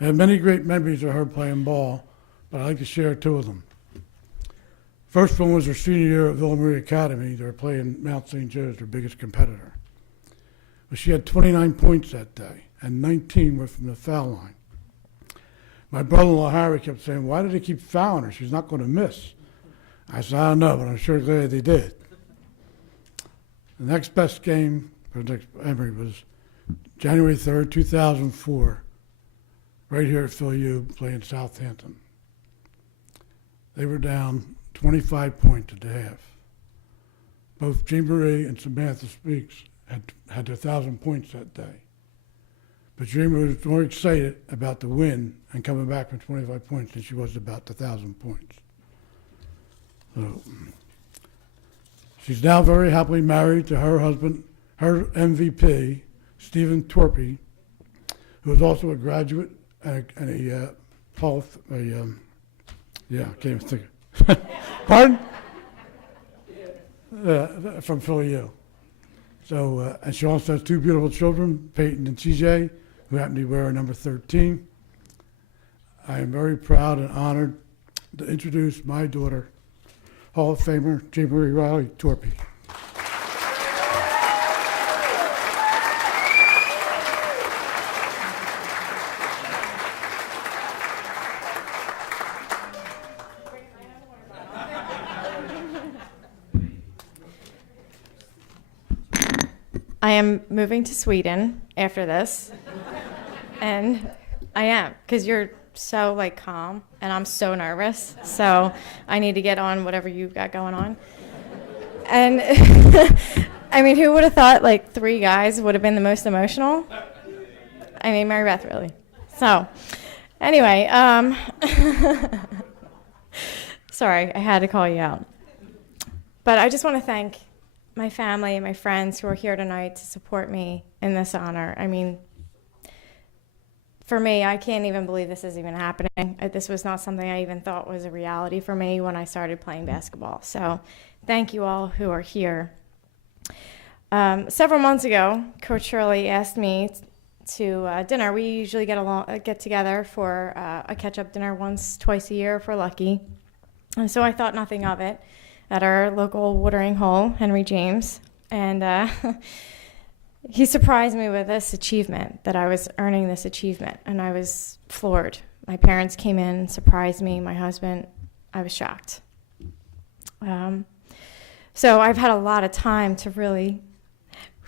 I have many great memories of her playing ball, but I'd like to share 2 of them. First one was her senior year at Villa Marie Academy. They were playing Mount St. Joe's, their biggest competitor. But she had 29 points that day, and 19 were from the foul line. My brother-in-law, Harry, kept saying, why did they keep fouling her? She's not going to miss. I said, I don't know, but I'm sure glad they did. The next best game for the next memory was January 3rd, 2004, right here at Philly U, playing Southampton. They were down 25 points at the half. Both Jean Marie and Samantha Speaks had their 1,000 points that day. But Jean was more excited about the win and coming back from 25 points than she was about the 1,000 points. So she's now very happily married to her husband, her MVP, Stephen Torpey, who is also a graduate and a health, I can't even think. Pardon? From Philly U. So, and she also has two beautiful children, Peyton and TJ, who happen to be wearing number 13. I am very proud and honored to introduce my daughter, Hall of Famer Jean Marie Reilly Torpey. I am moving to Sweden after this, and I am, because you're so calm, and I'm so nervous, so I need to get on whatever you've got going on. And I mean, who would have thought 3 guys would have been the most emotional? I mean, Maribeth, really. So, anyway, sorry, I had to call you out. But I just want to thank my family and my friends who are here tonight to support me in this honor. I mean, for me, I can't even believe this is even happening. This was not something I even thought was a reality for me when I started playing basketball. So thank you all who are here. Several months ago, Coach Shirley asked me to dinner. We usually get together for a catch-up dinner twice a year if we're lucky. And so I thought nothing of it at our local watering hole, Henry James. And he surprised me with this achievement, that I was earning this achievement, and I was floored. My parents came in and surprised me, my husband. I was shocked. So I've had a lot of time to really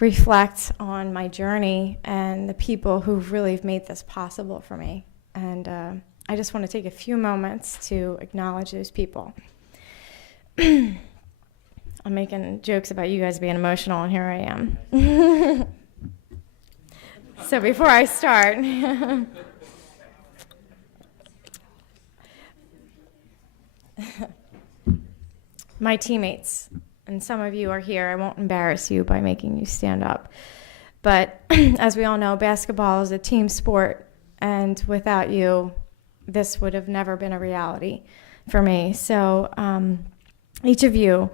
reflect on my journey and the people who really have made this possible for me. And I just want to take a few moments to acknowledge those people. I'm making jokes about you guys being emotional, and here I am. So before I start, my teammates, and some of you are here. I won't embarrass you by making you stand up. But as we all know, basketball is a team sport, and without you, this would have never been a reality for me. So each of you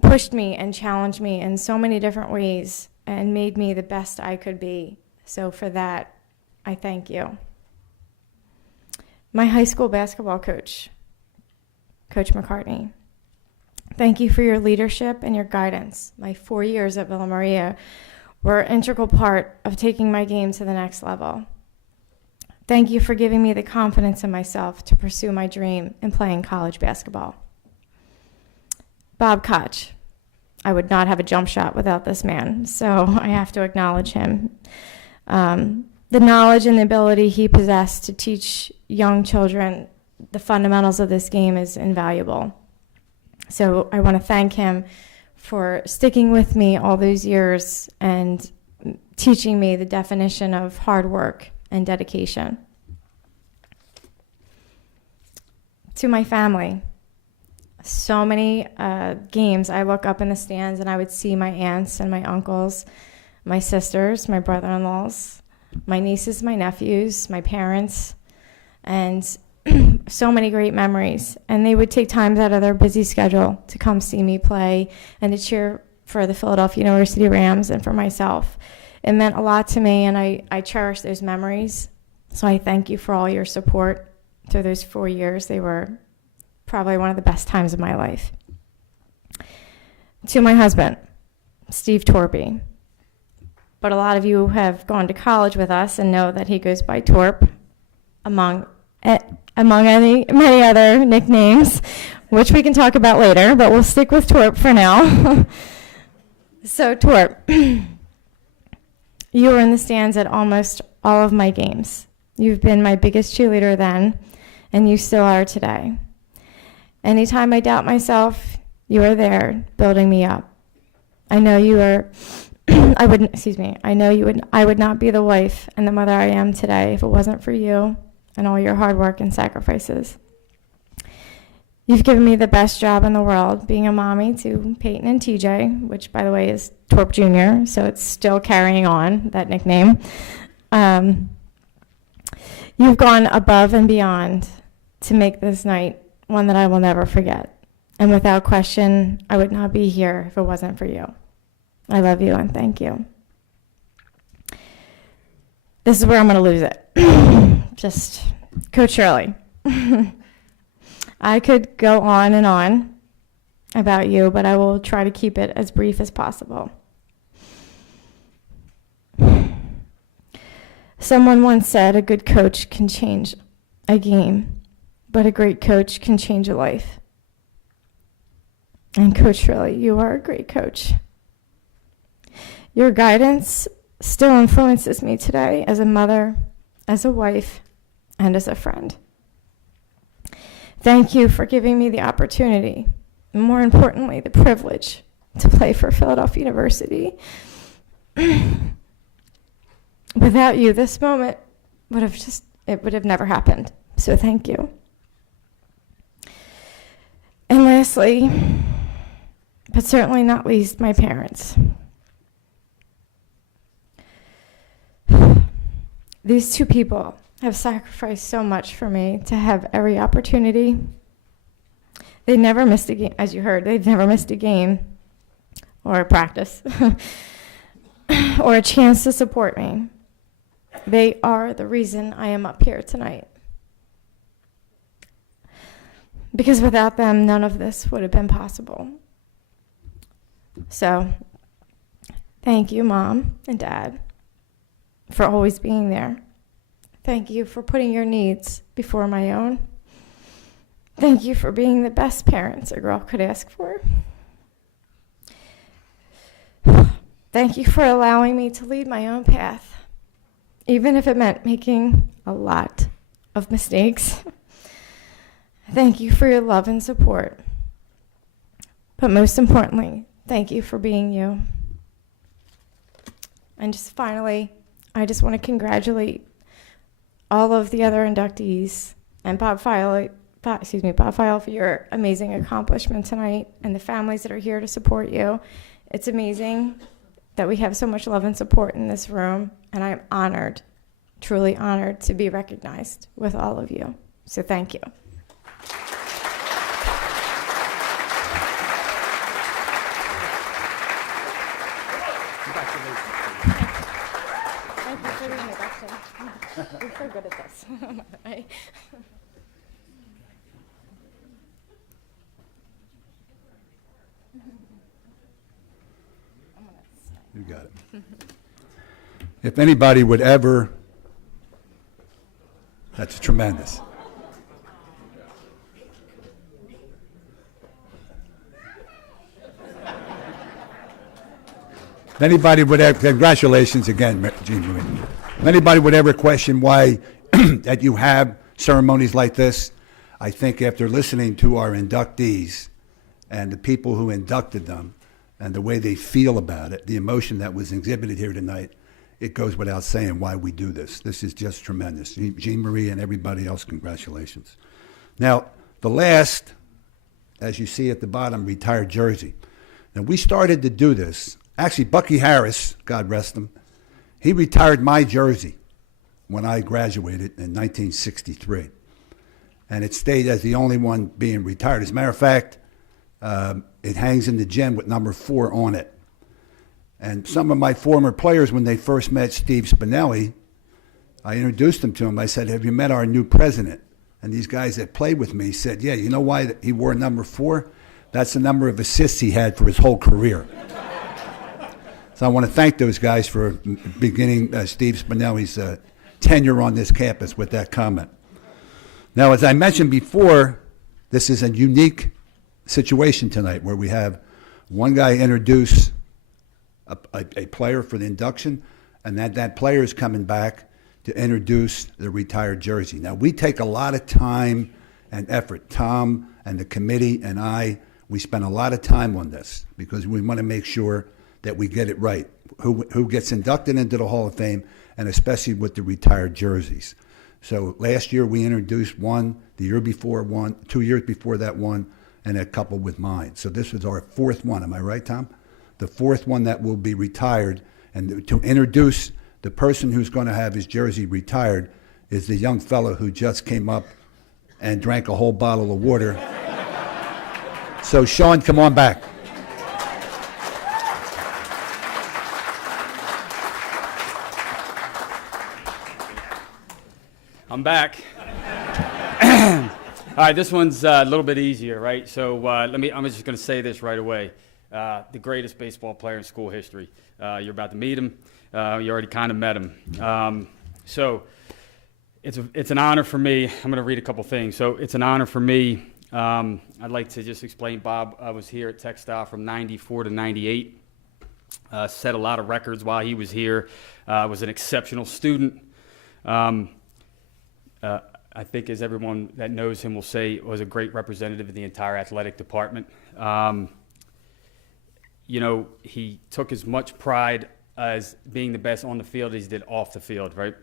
pushed me and challenged me in so many different ways and made me the best I could be. So for that, I thank you. My high school basketball coach, Coach McCartney, thank you for your leadership and your guidance. My 4 years at Villa Maria were an integral part of taking my game to the next level. Thank you for giving me the confidence in myself to pursue my dream in playing college basketball. Bob Koch, I would not have a jump shot without this man, so I have to acknowledge him. The knowledge and the ability he possessed to teach young children the fundamentals of this game is invaluable. So I want to thank him for sticking with me all those years and teaching me the definition of hard work and dedication. To my family, so many games I look up in the stands and I would see my aunts and my uncles, my sisters, my brother-in-laws, my nieces, my nephews, my parents, and so many great memories. And they would take times out of their busy schedule to come see me play and to cheer for the Philadelphia University Rams and for myself. It meant a lot to me, and I cherish those memories. So I thank you for all your support through those 4 years. They were probably one of the best times of my life. To my husband, Steve Torpey. But a lot of you have gone to college with us and know that he goes by Torp, among many other nicknames, which we can talk about later, but we'll stick with Torp for now. So Torp, you were in the stands at almost all of my games. You've been my biggest cheerleader then, and you still are today. Anytime I doubt myself, you are there building me up. I know you are, I would not be the wife and the mother I am today if it wasn't for you and all your hard work and sacrifices. You've given me the best job in the world, being a mommy to Peyton and TJ, which, by the way, is Torp Jr., so it's still carrying on, that nickname. You've gone above and beyond to make this night one that I will never forget. And without question, I would not be here if it wasn't for you. I love you and thank you. This is where I'm going to lose it. Just Coach Reilly. I could go on and on about you, but I will try to keep it as brief as possible. Someone once said a good coach can change a game, but a great coach can change a life. And Coach Reilly, you are a great coach. Your guidance still influences me today as a mother, as a wife, and as a friend. Thank you for giving me the opportunity, and more importantly, the privilege to play for Philadelphia University. Without you, this moment would have never happened. So thank you. And lastly, but certainly not least, my parents. These two people have sacrificed so much for me to have every opportunity. They never missed a game, as you heard, they've never missed a game or a practice or a chance to support me. They are the reason I am up here tonight. Because without them, none of this would have been possible. So, thank you, Mom and Dad, for always being there. Thank you for putting your needs before my own. Thank you for being the best parents a girl could ask for. Thank you for allowing me to lead my own path, even if it meant making a lot of mistakes. Thank you for your love and support. But most importantly, thank you for being you. And just finally, I just want to congratulate all of the other inductees and Bob File for your amazing accomplishment tonight and the families that are here to support you. It's amazing that we have so much love and support in this room, and I'm honored, truly honored to be recognized with all of you. So thank you. Thank you for the introduction. You're so good at this. You got it. If anybody would ever, that's tremendous. If anybody would ever, congratulations again, Jean Marie. If anybody would ever question why that you have ceremonies like this, I think after listening to our inductees and the people who inducted them and the way they feel about it, the emotion that was exhibited here tonight, it goes without saying why we do this. This is just tremendous. Jean Marie and everybody else, congratulations. Now, the last, as you see at the bottom, retired jersey. Now, we started to do this. Actually, Bucky Harris, God rest him, he retired my jersey when I graduated in 1963. And it stayed as the only one being retired. As a matter of fact, it hangs in the gym with number 4 on it. And some of my former players, when they first met Steve Spinelli, I introduced them to him. I said, have you met our new president? And these guys that played with me said, yeah, you know why he wore number 4? That's the number of assists he had for his whole career. So I want to thank those guys for beginning Steve Spinelli's tenure on this campus with that comment. Now, as I mentioned before, this is a unique situation tonight where we have one guy introduce a player for the induction, and that player is coming back to introduce the retired jersey. Now, we take a lot of time and effort, Tom and the committee and we spent a lot of time on this because we want to make sure that we get it right. Who gets inducted into the Hall of Fame, and especially with the retired jerseys. So last year we introduced one, the year before one, 2 years before that one, and a couple with mine. So this was our fourth one. Am I right, Tom? The fourth one that will be retired. And to introduce the person who's going to have his jersey retired is the young fellow who just came up and drank a whole bottle of water. So Shaun, come on back. I'm back. All right, this one's a little bit easier, right? So I'm just going to say this right away. The greatest baseball player in school history. You're about to meet him. You already kind of met him. So it's an honor for me. I'm going to read a couple things. So it's an honor for me. I'd like to just explain Bob was here at Textile from 94 to 98. Set a lot of records while he was here. Was an exceptional student. I think, as everyone that knows him will say, was a great representative of the entire athletic department. You know, he took as much pride as being the best on the field as he did off the field, right?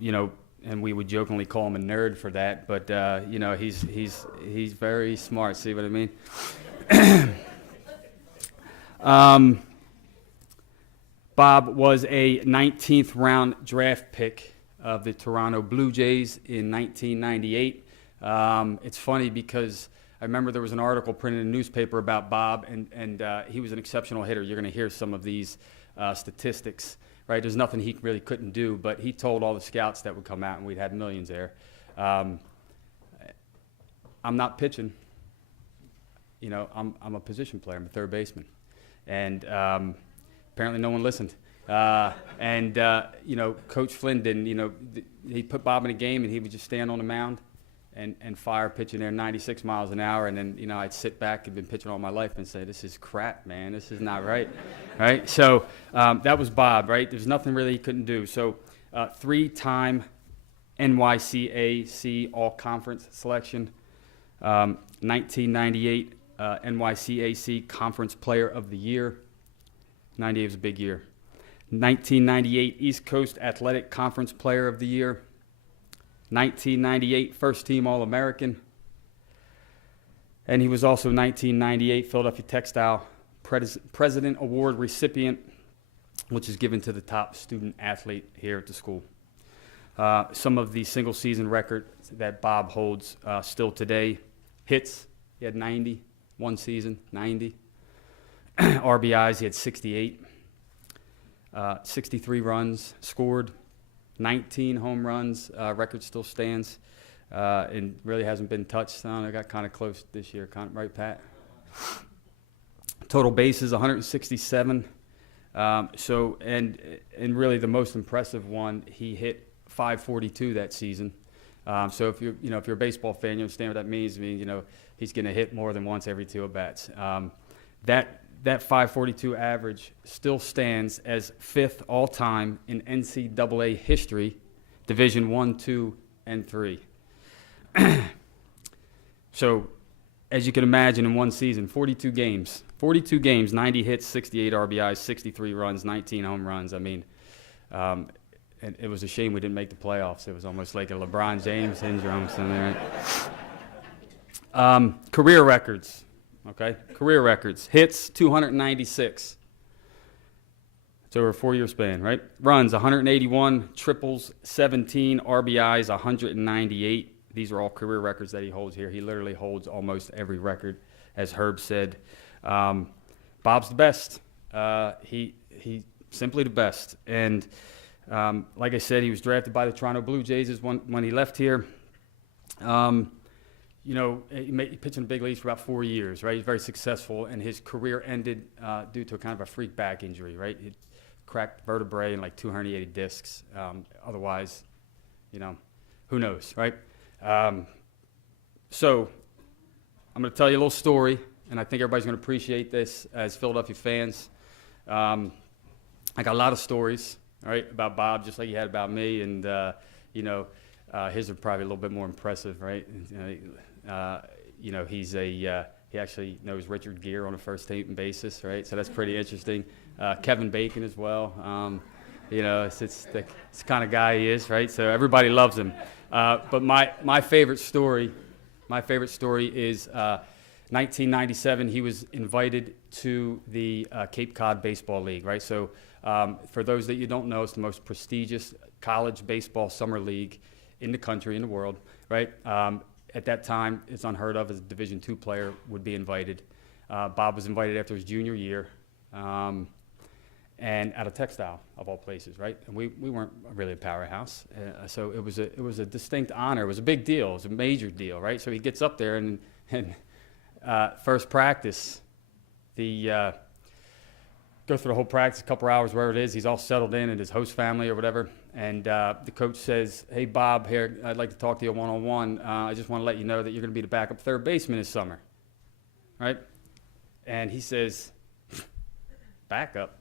You know, and we would jokingly call him a nerd for that, but you know, he's very smart. See what I mean? Bob was a 19th round draft pick of the Toronto Blue Jays in 1998. It's funny because I remember there was an article printed in a newspaper about Bob, and he was an exceptional hitter. You're going to hear some of these statistics, right? There's nothing he really couldn't do, but he told all the scouts that would come out, and we'd had millions there. I'm not pitching. You know, I'm a position player. I'm a third baseman. And apparently no one listened. You know, Coach Flynn didn't, you know, he put Bob in a game and he would just stand on the mound and fire pitching there 96 miles an hour. And then, you know, I'd sit back, I've been pitching all my life, and say, this is crap, man. This is not right. Right? So that was Bob, right? There's nothing really he couldn't do. So 3-time NYCAC All-Conference selection, 1998 NYCAC Conference Player of the Year. 98 was a big year. 1998 East Coast Athletic Conference Player of the Year. 1998 First Team All-American. And he was also 1998 Philadelphia Textile President Award recipient, which is given to the top student athlete here at the school. Some of the single season records that Bob holds still today. Hits, he had 90, one season, 90. RBIs, he had 68. 63 runs scored, 19 home runs. Record still stands, and really hasn't been touched on. I got kind of close this year, right, Pat? Total bases 167. So and really the most impressive one, he hit 542 that season. So if you're a baseball fan, you understand what that means. I mean, you know, he's going to hit more than once every 2 at bats. That 542 average still stands as 5th all-time in NCAA history, Division I, II, and III. So, as you can imagine, in one season, 42 games, 90 hits, 68 RBIs, 63 runs, 19 home runs. I mean, and it was a shame we didn't make the playoffs. It was almost like a LeBron James syndrome. Career records. Okay, career records. Hits, 296. It's over a 4-year span, right? Runs, 181. Triples, 17. RBIs, 198. These are all career records that he holds here. He literally holds almost every record, as Herb said. Bob's the best. He simply the best. And like I said, he was drafted by the Toronto Blue Jays when he left here. You know, he pitched in the big leagues for about 4 years, right? He's very successful, and his career ended due to a kind of a freak back injury, right? He cracked vertebrae and like 2 herniated discs. Otherwise, you know, who knows, right? So I'm going to tell you a little story, and I think everybody's going to appreciate this as Philadelphia fans. I got a lot of stories, right, about Bob, just like he had about me, and, you know, his are probably a little bit more impressive, right? you know, he actually knows Richard Gere on a first name basis, right? So that's pretty interesting. Kevin Bacon as well. You know, it's the kind of guy he is, right? So everybody loves him. But my favorite story is 1997. He was invited to the Cape Cod Baseball League, right? So for those that you don't know, it's the most prestigious college baseball summer league in the country, in the world, right? At that time, it's unheard of as a Division II player would be invited. Bob was invited after his junior year. And out of Textile, of all places, right? And we weren't really a powerhouse, so it was a distinct honor. It was a big deal. It was a major deal, right? So he gets up there and first practice, go through the whole practice, a couple hours, wherever it is. He's all settled in his host family or whatever, and the coach says, "Hey Bob, here, I'd like to talk to you one-on-one. I just want to let you know that you're going to be the backup third baseman this summer, right?" And he says, "Backup?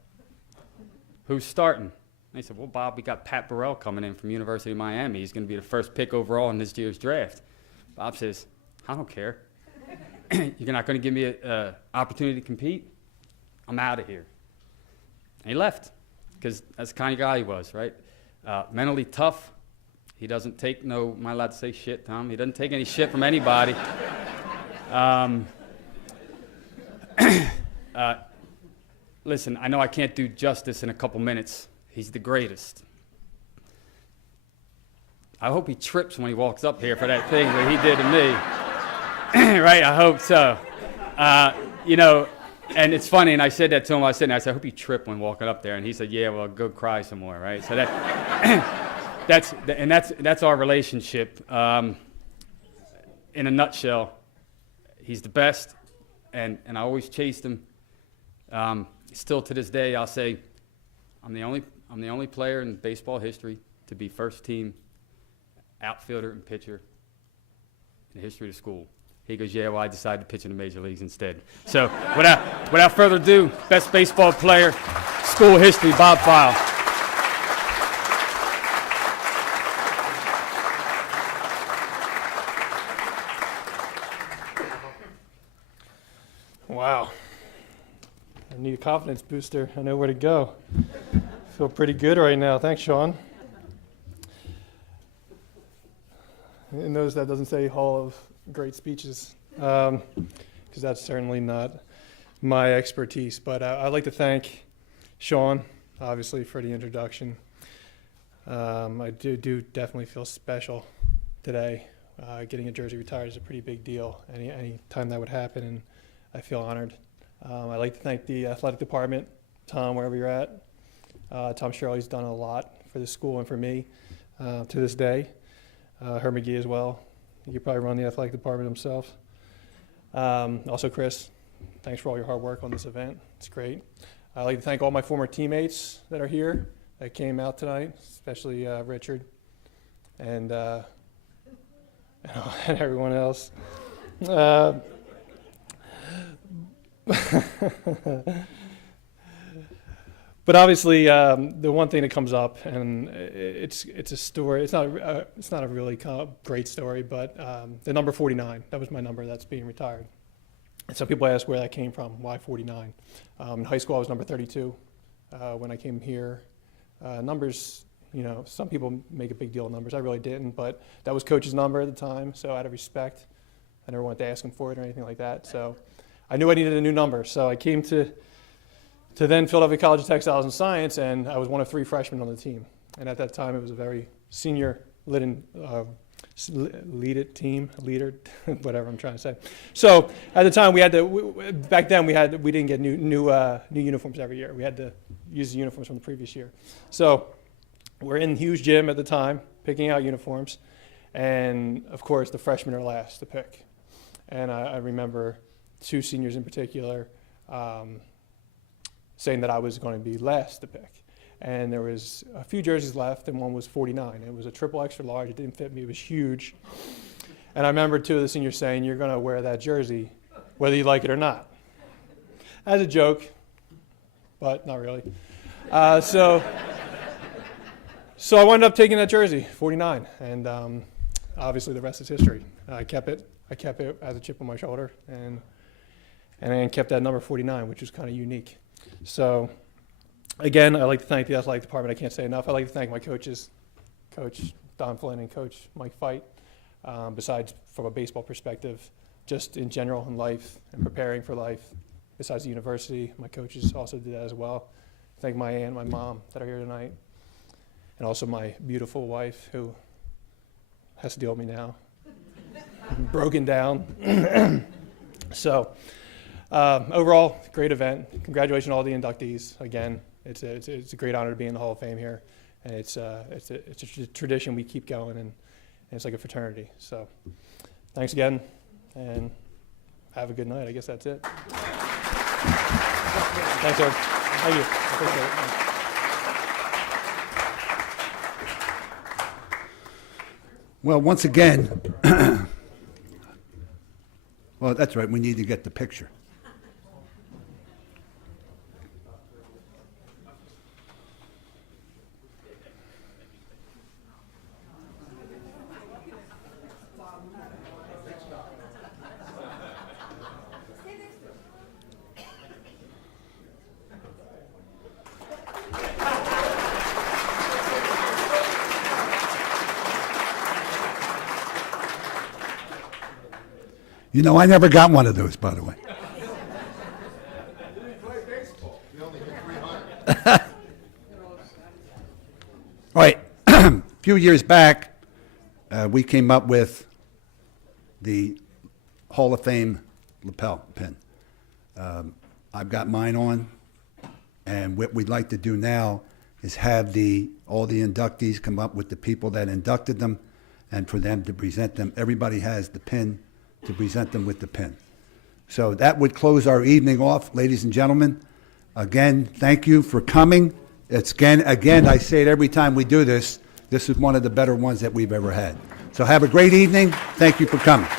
Who's starting?" And I said, "Well, Bob, we got Pat Burrell coming in from University of Miami. He's going to be the first pick overall in this year's draft." Bob says, "I don't care. You're not going to give me an opportunity to compete? I'm out of here." And he left, because that's the kind of guy he was, right? Mentally tough. He doesn't take no, am I allowed to say shit, Tom? He doesn't take any shit from anybody. Listen, I know I can't do justice in a couple minutes. He's the greatest. I hope he trips when he walks up here for that thing that he did to me. Right, I hope so. You know, and it's funny, and I said that to him. I said, I hope you trip when walking up there. And he said, "Yeah, well, go cry some more," right? So that's our relationship. In a nutshell, he's the best, and I always chased him. Still to this day, I'll say, I'm the only player in baseball history to be first team outfielder and pitcher in the history of the school. He goes, "Yeah, well, I decided to pitch in the major leagues instead." So without further ado, best baseball player, school history, Bob File. Wow. I need a confidence booster. I know where to go. Feel pretty good right now. Thanks, Shaun. And notice that doesn't say Hall of Great Speeches, because that's certainly not my expertise. But I'd like to thank Shaun, obviously, for the introduction. I do definitely feel special today. Getting a jersey retired is a pretty big deal. Any time that would happen, and I feel honored. I'd like to thank the athletic department, Tom, wherever you're at. Tom Shirley's done a lot for the school and for me to this day. Herb Magee as well. He could probably run the athletic department himself. Also, Chris, thanks for all your hard work on this event. It's great. I'd like to thank all my former teammates that are here that came out tonight, especially Richard and everyone else. But obviously, the one thing that comes up, and it's a story. It's not a really great story, but the number 49. That was my number that's being retired. And some people ask where that came from. Why 49? In high school, I was number 32 when I came here. Numbers, you know, some people make a big deal of numbers. I really didn't, but that was Coach's number at the time. So out of respect, I never wanted to ask him for it or anything like that. So I knew I needed a new number. So I came to then Philadelphia College of Textiles and Science, and I was one of 3 freshmen on the team. And at that time, it was a very senior-laden team, whatever I'm trying to say. So at the time, back then we didn't get new uniforms every year. We had to use the uniforms from the previous year. So we're in huge gym at the time, picking out uniforms, and of course the freshmen are last to pick. And I remember 2 seniors in particular saying that I was going to be last to pick. And there was a few jerseys left, and one was 49. It was a triple extra large. It didn't fit me. It was huge. And I remember 2 of the seniors saying, "You're going to wear that jersey whether you like it or not." As a joke, but not really. So I wound up taking that jersey, 49. And obviously the rest is history. I kept it. I kept it as a chip on my shoulder, and I kept that number 49, which is kind of unique. So, again, I'd like to thank the athletic department. I can't say enough. I'd like to thank my coaches, Coach Don Flynn and Coach Mike Fight. Besides from a baseball perspective, just in general in life and preparing for life. Besides the university, my coaches also did that as well. Thank my aunt and my mom that are here tonight, and also my beautiful wife who has to deal with me now. Broken down. So, overall, great event. Congratulations to all the inductees. Again, it's a great honor to be in the Hall of Fame here, and it's a tradition we keep going, and it's like a fraternity. So, thanks again, and have a good night. I guess that's it. Thanks, sir. Thank you. Appreciate it. Thanks. Well, once again, well, that's right, we need to get the picture. You know, I never got one of those, by the way. All right, a few years back, we came up with the Hall of Fame lapel pin. I've got mine on, and what we'd like to do now is have all the inductees come up with the people that inducted them, and for them to present them. Everybody has the pin to present them with the pin. So that would close our evening off, ladies and gentlemen. Again, thank you for coming. It's again, I say it every time we do this, this is one of the better ones that we've ever had. So have a great evening. Thank you for coming.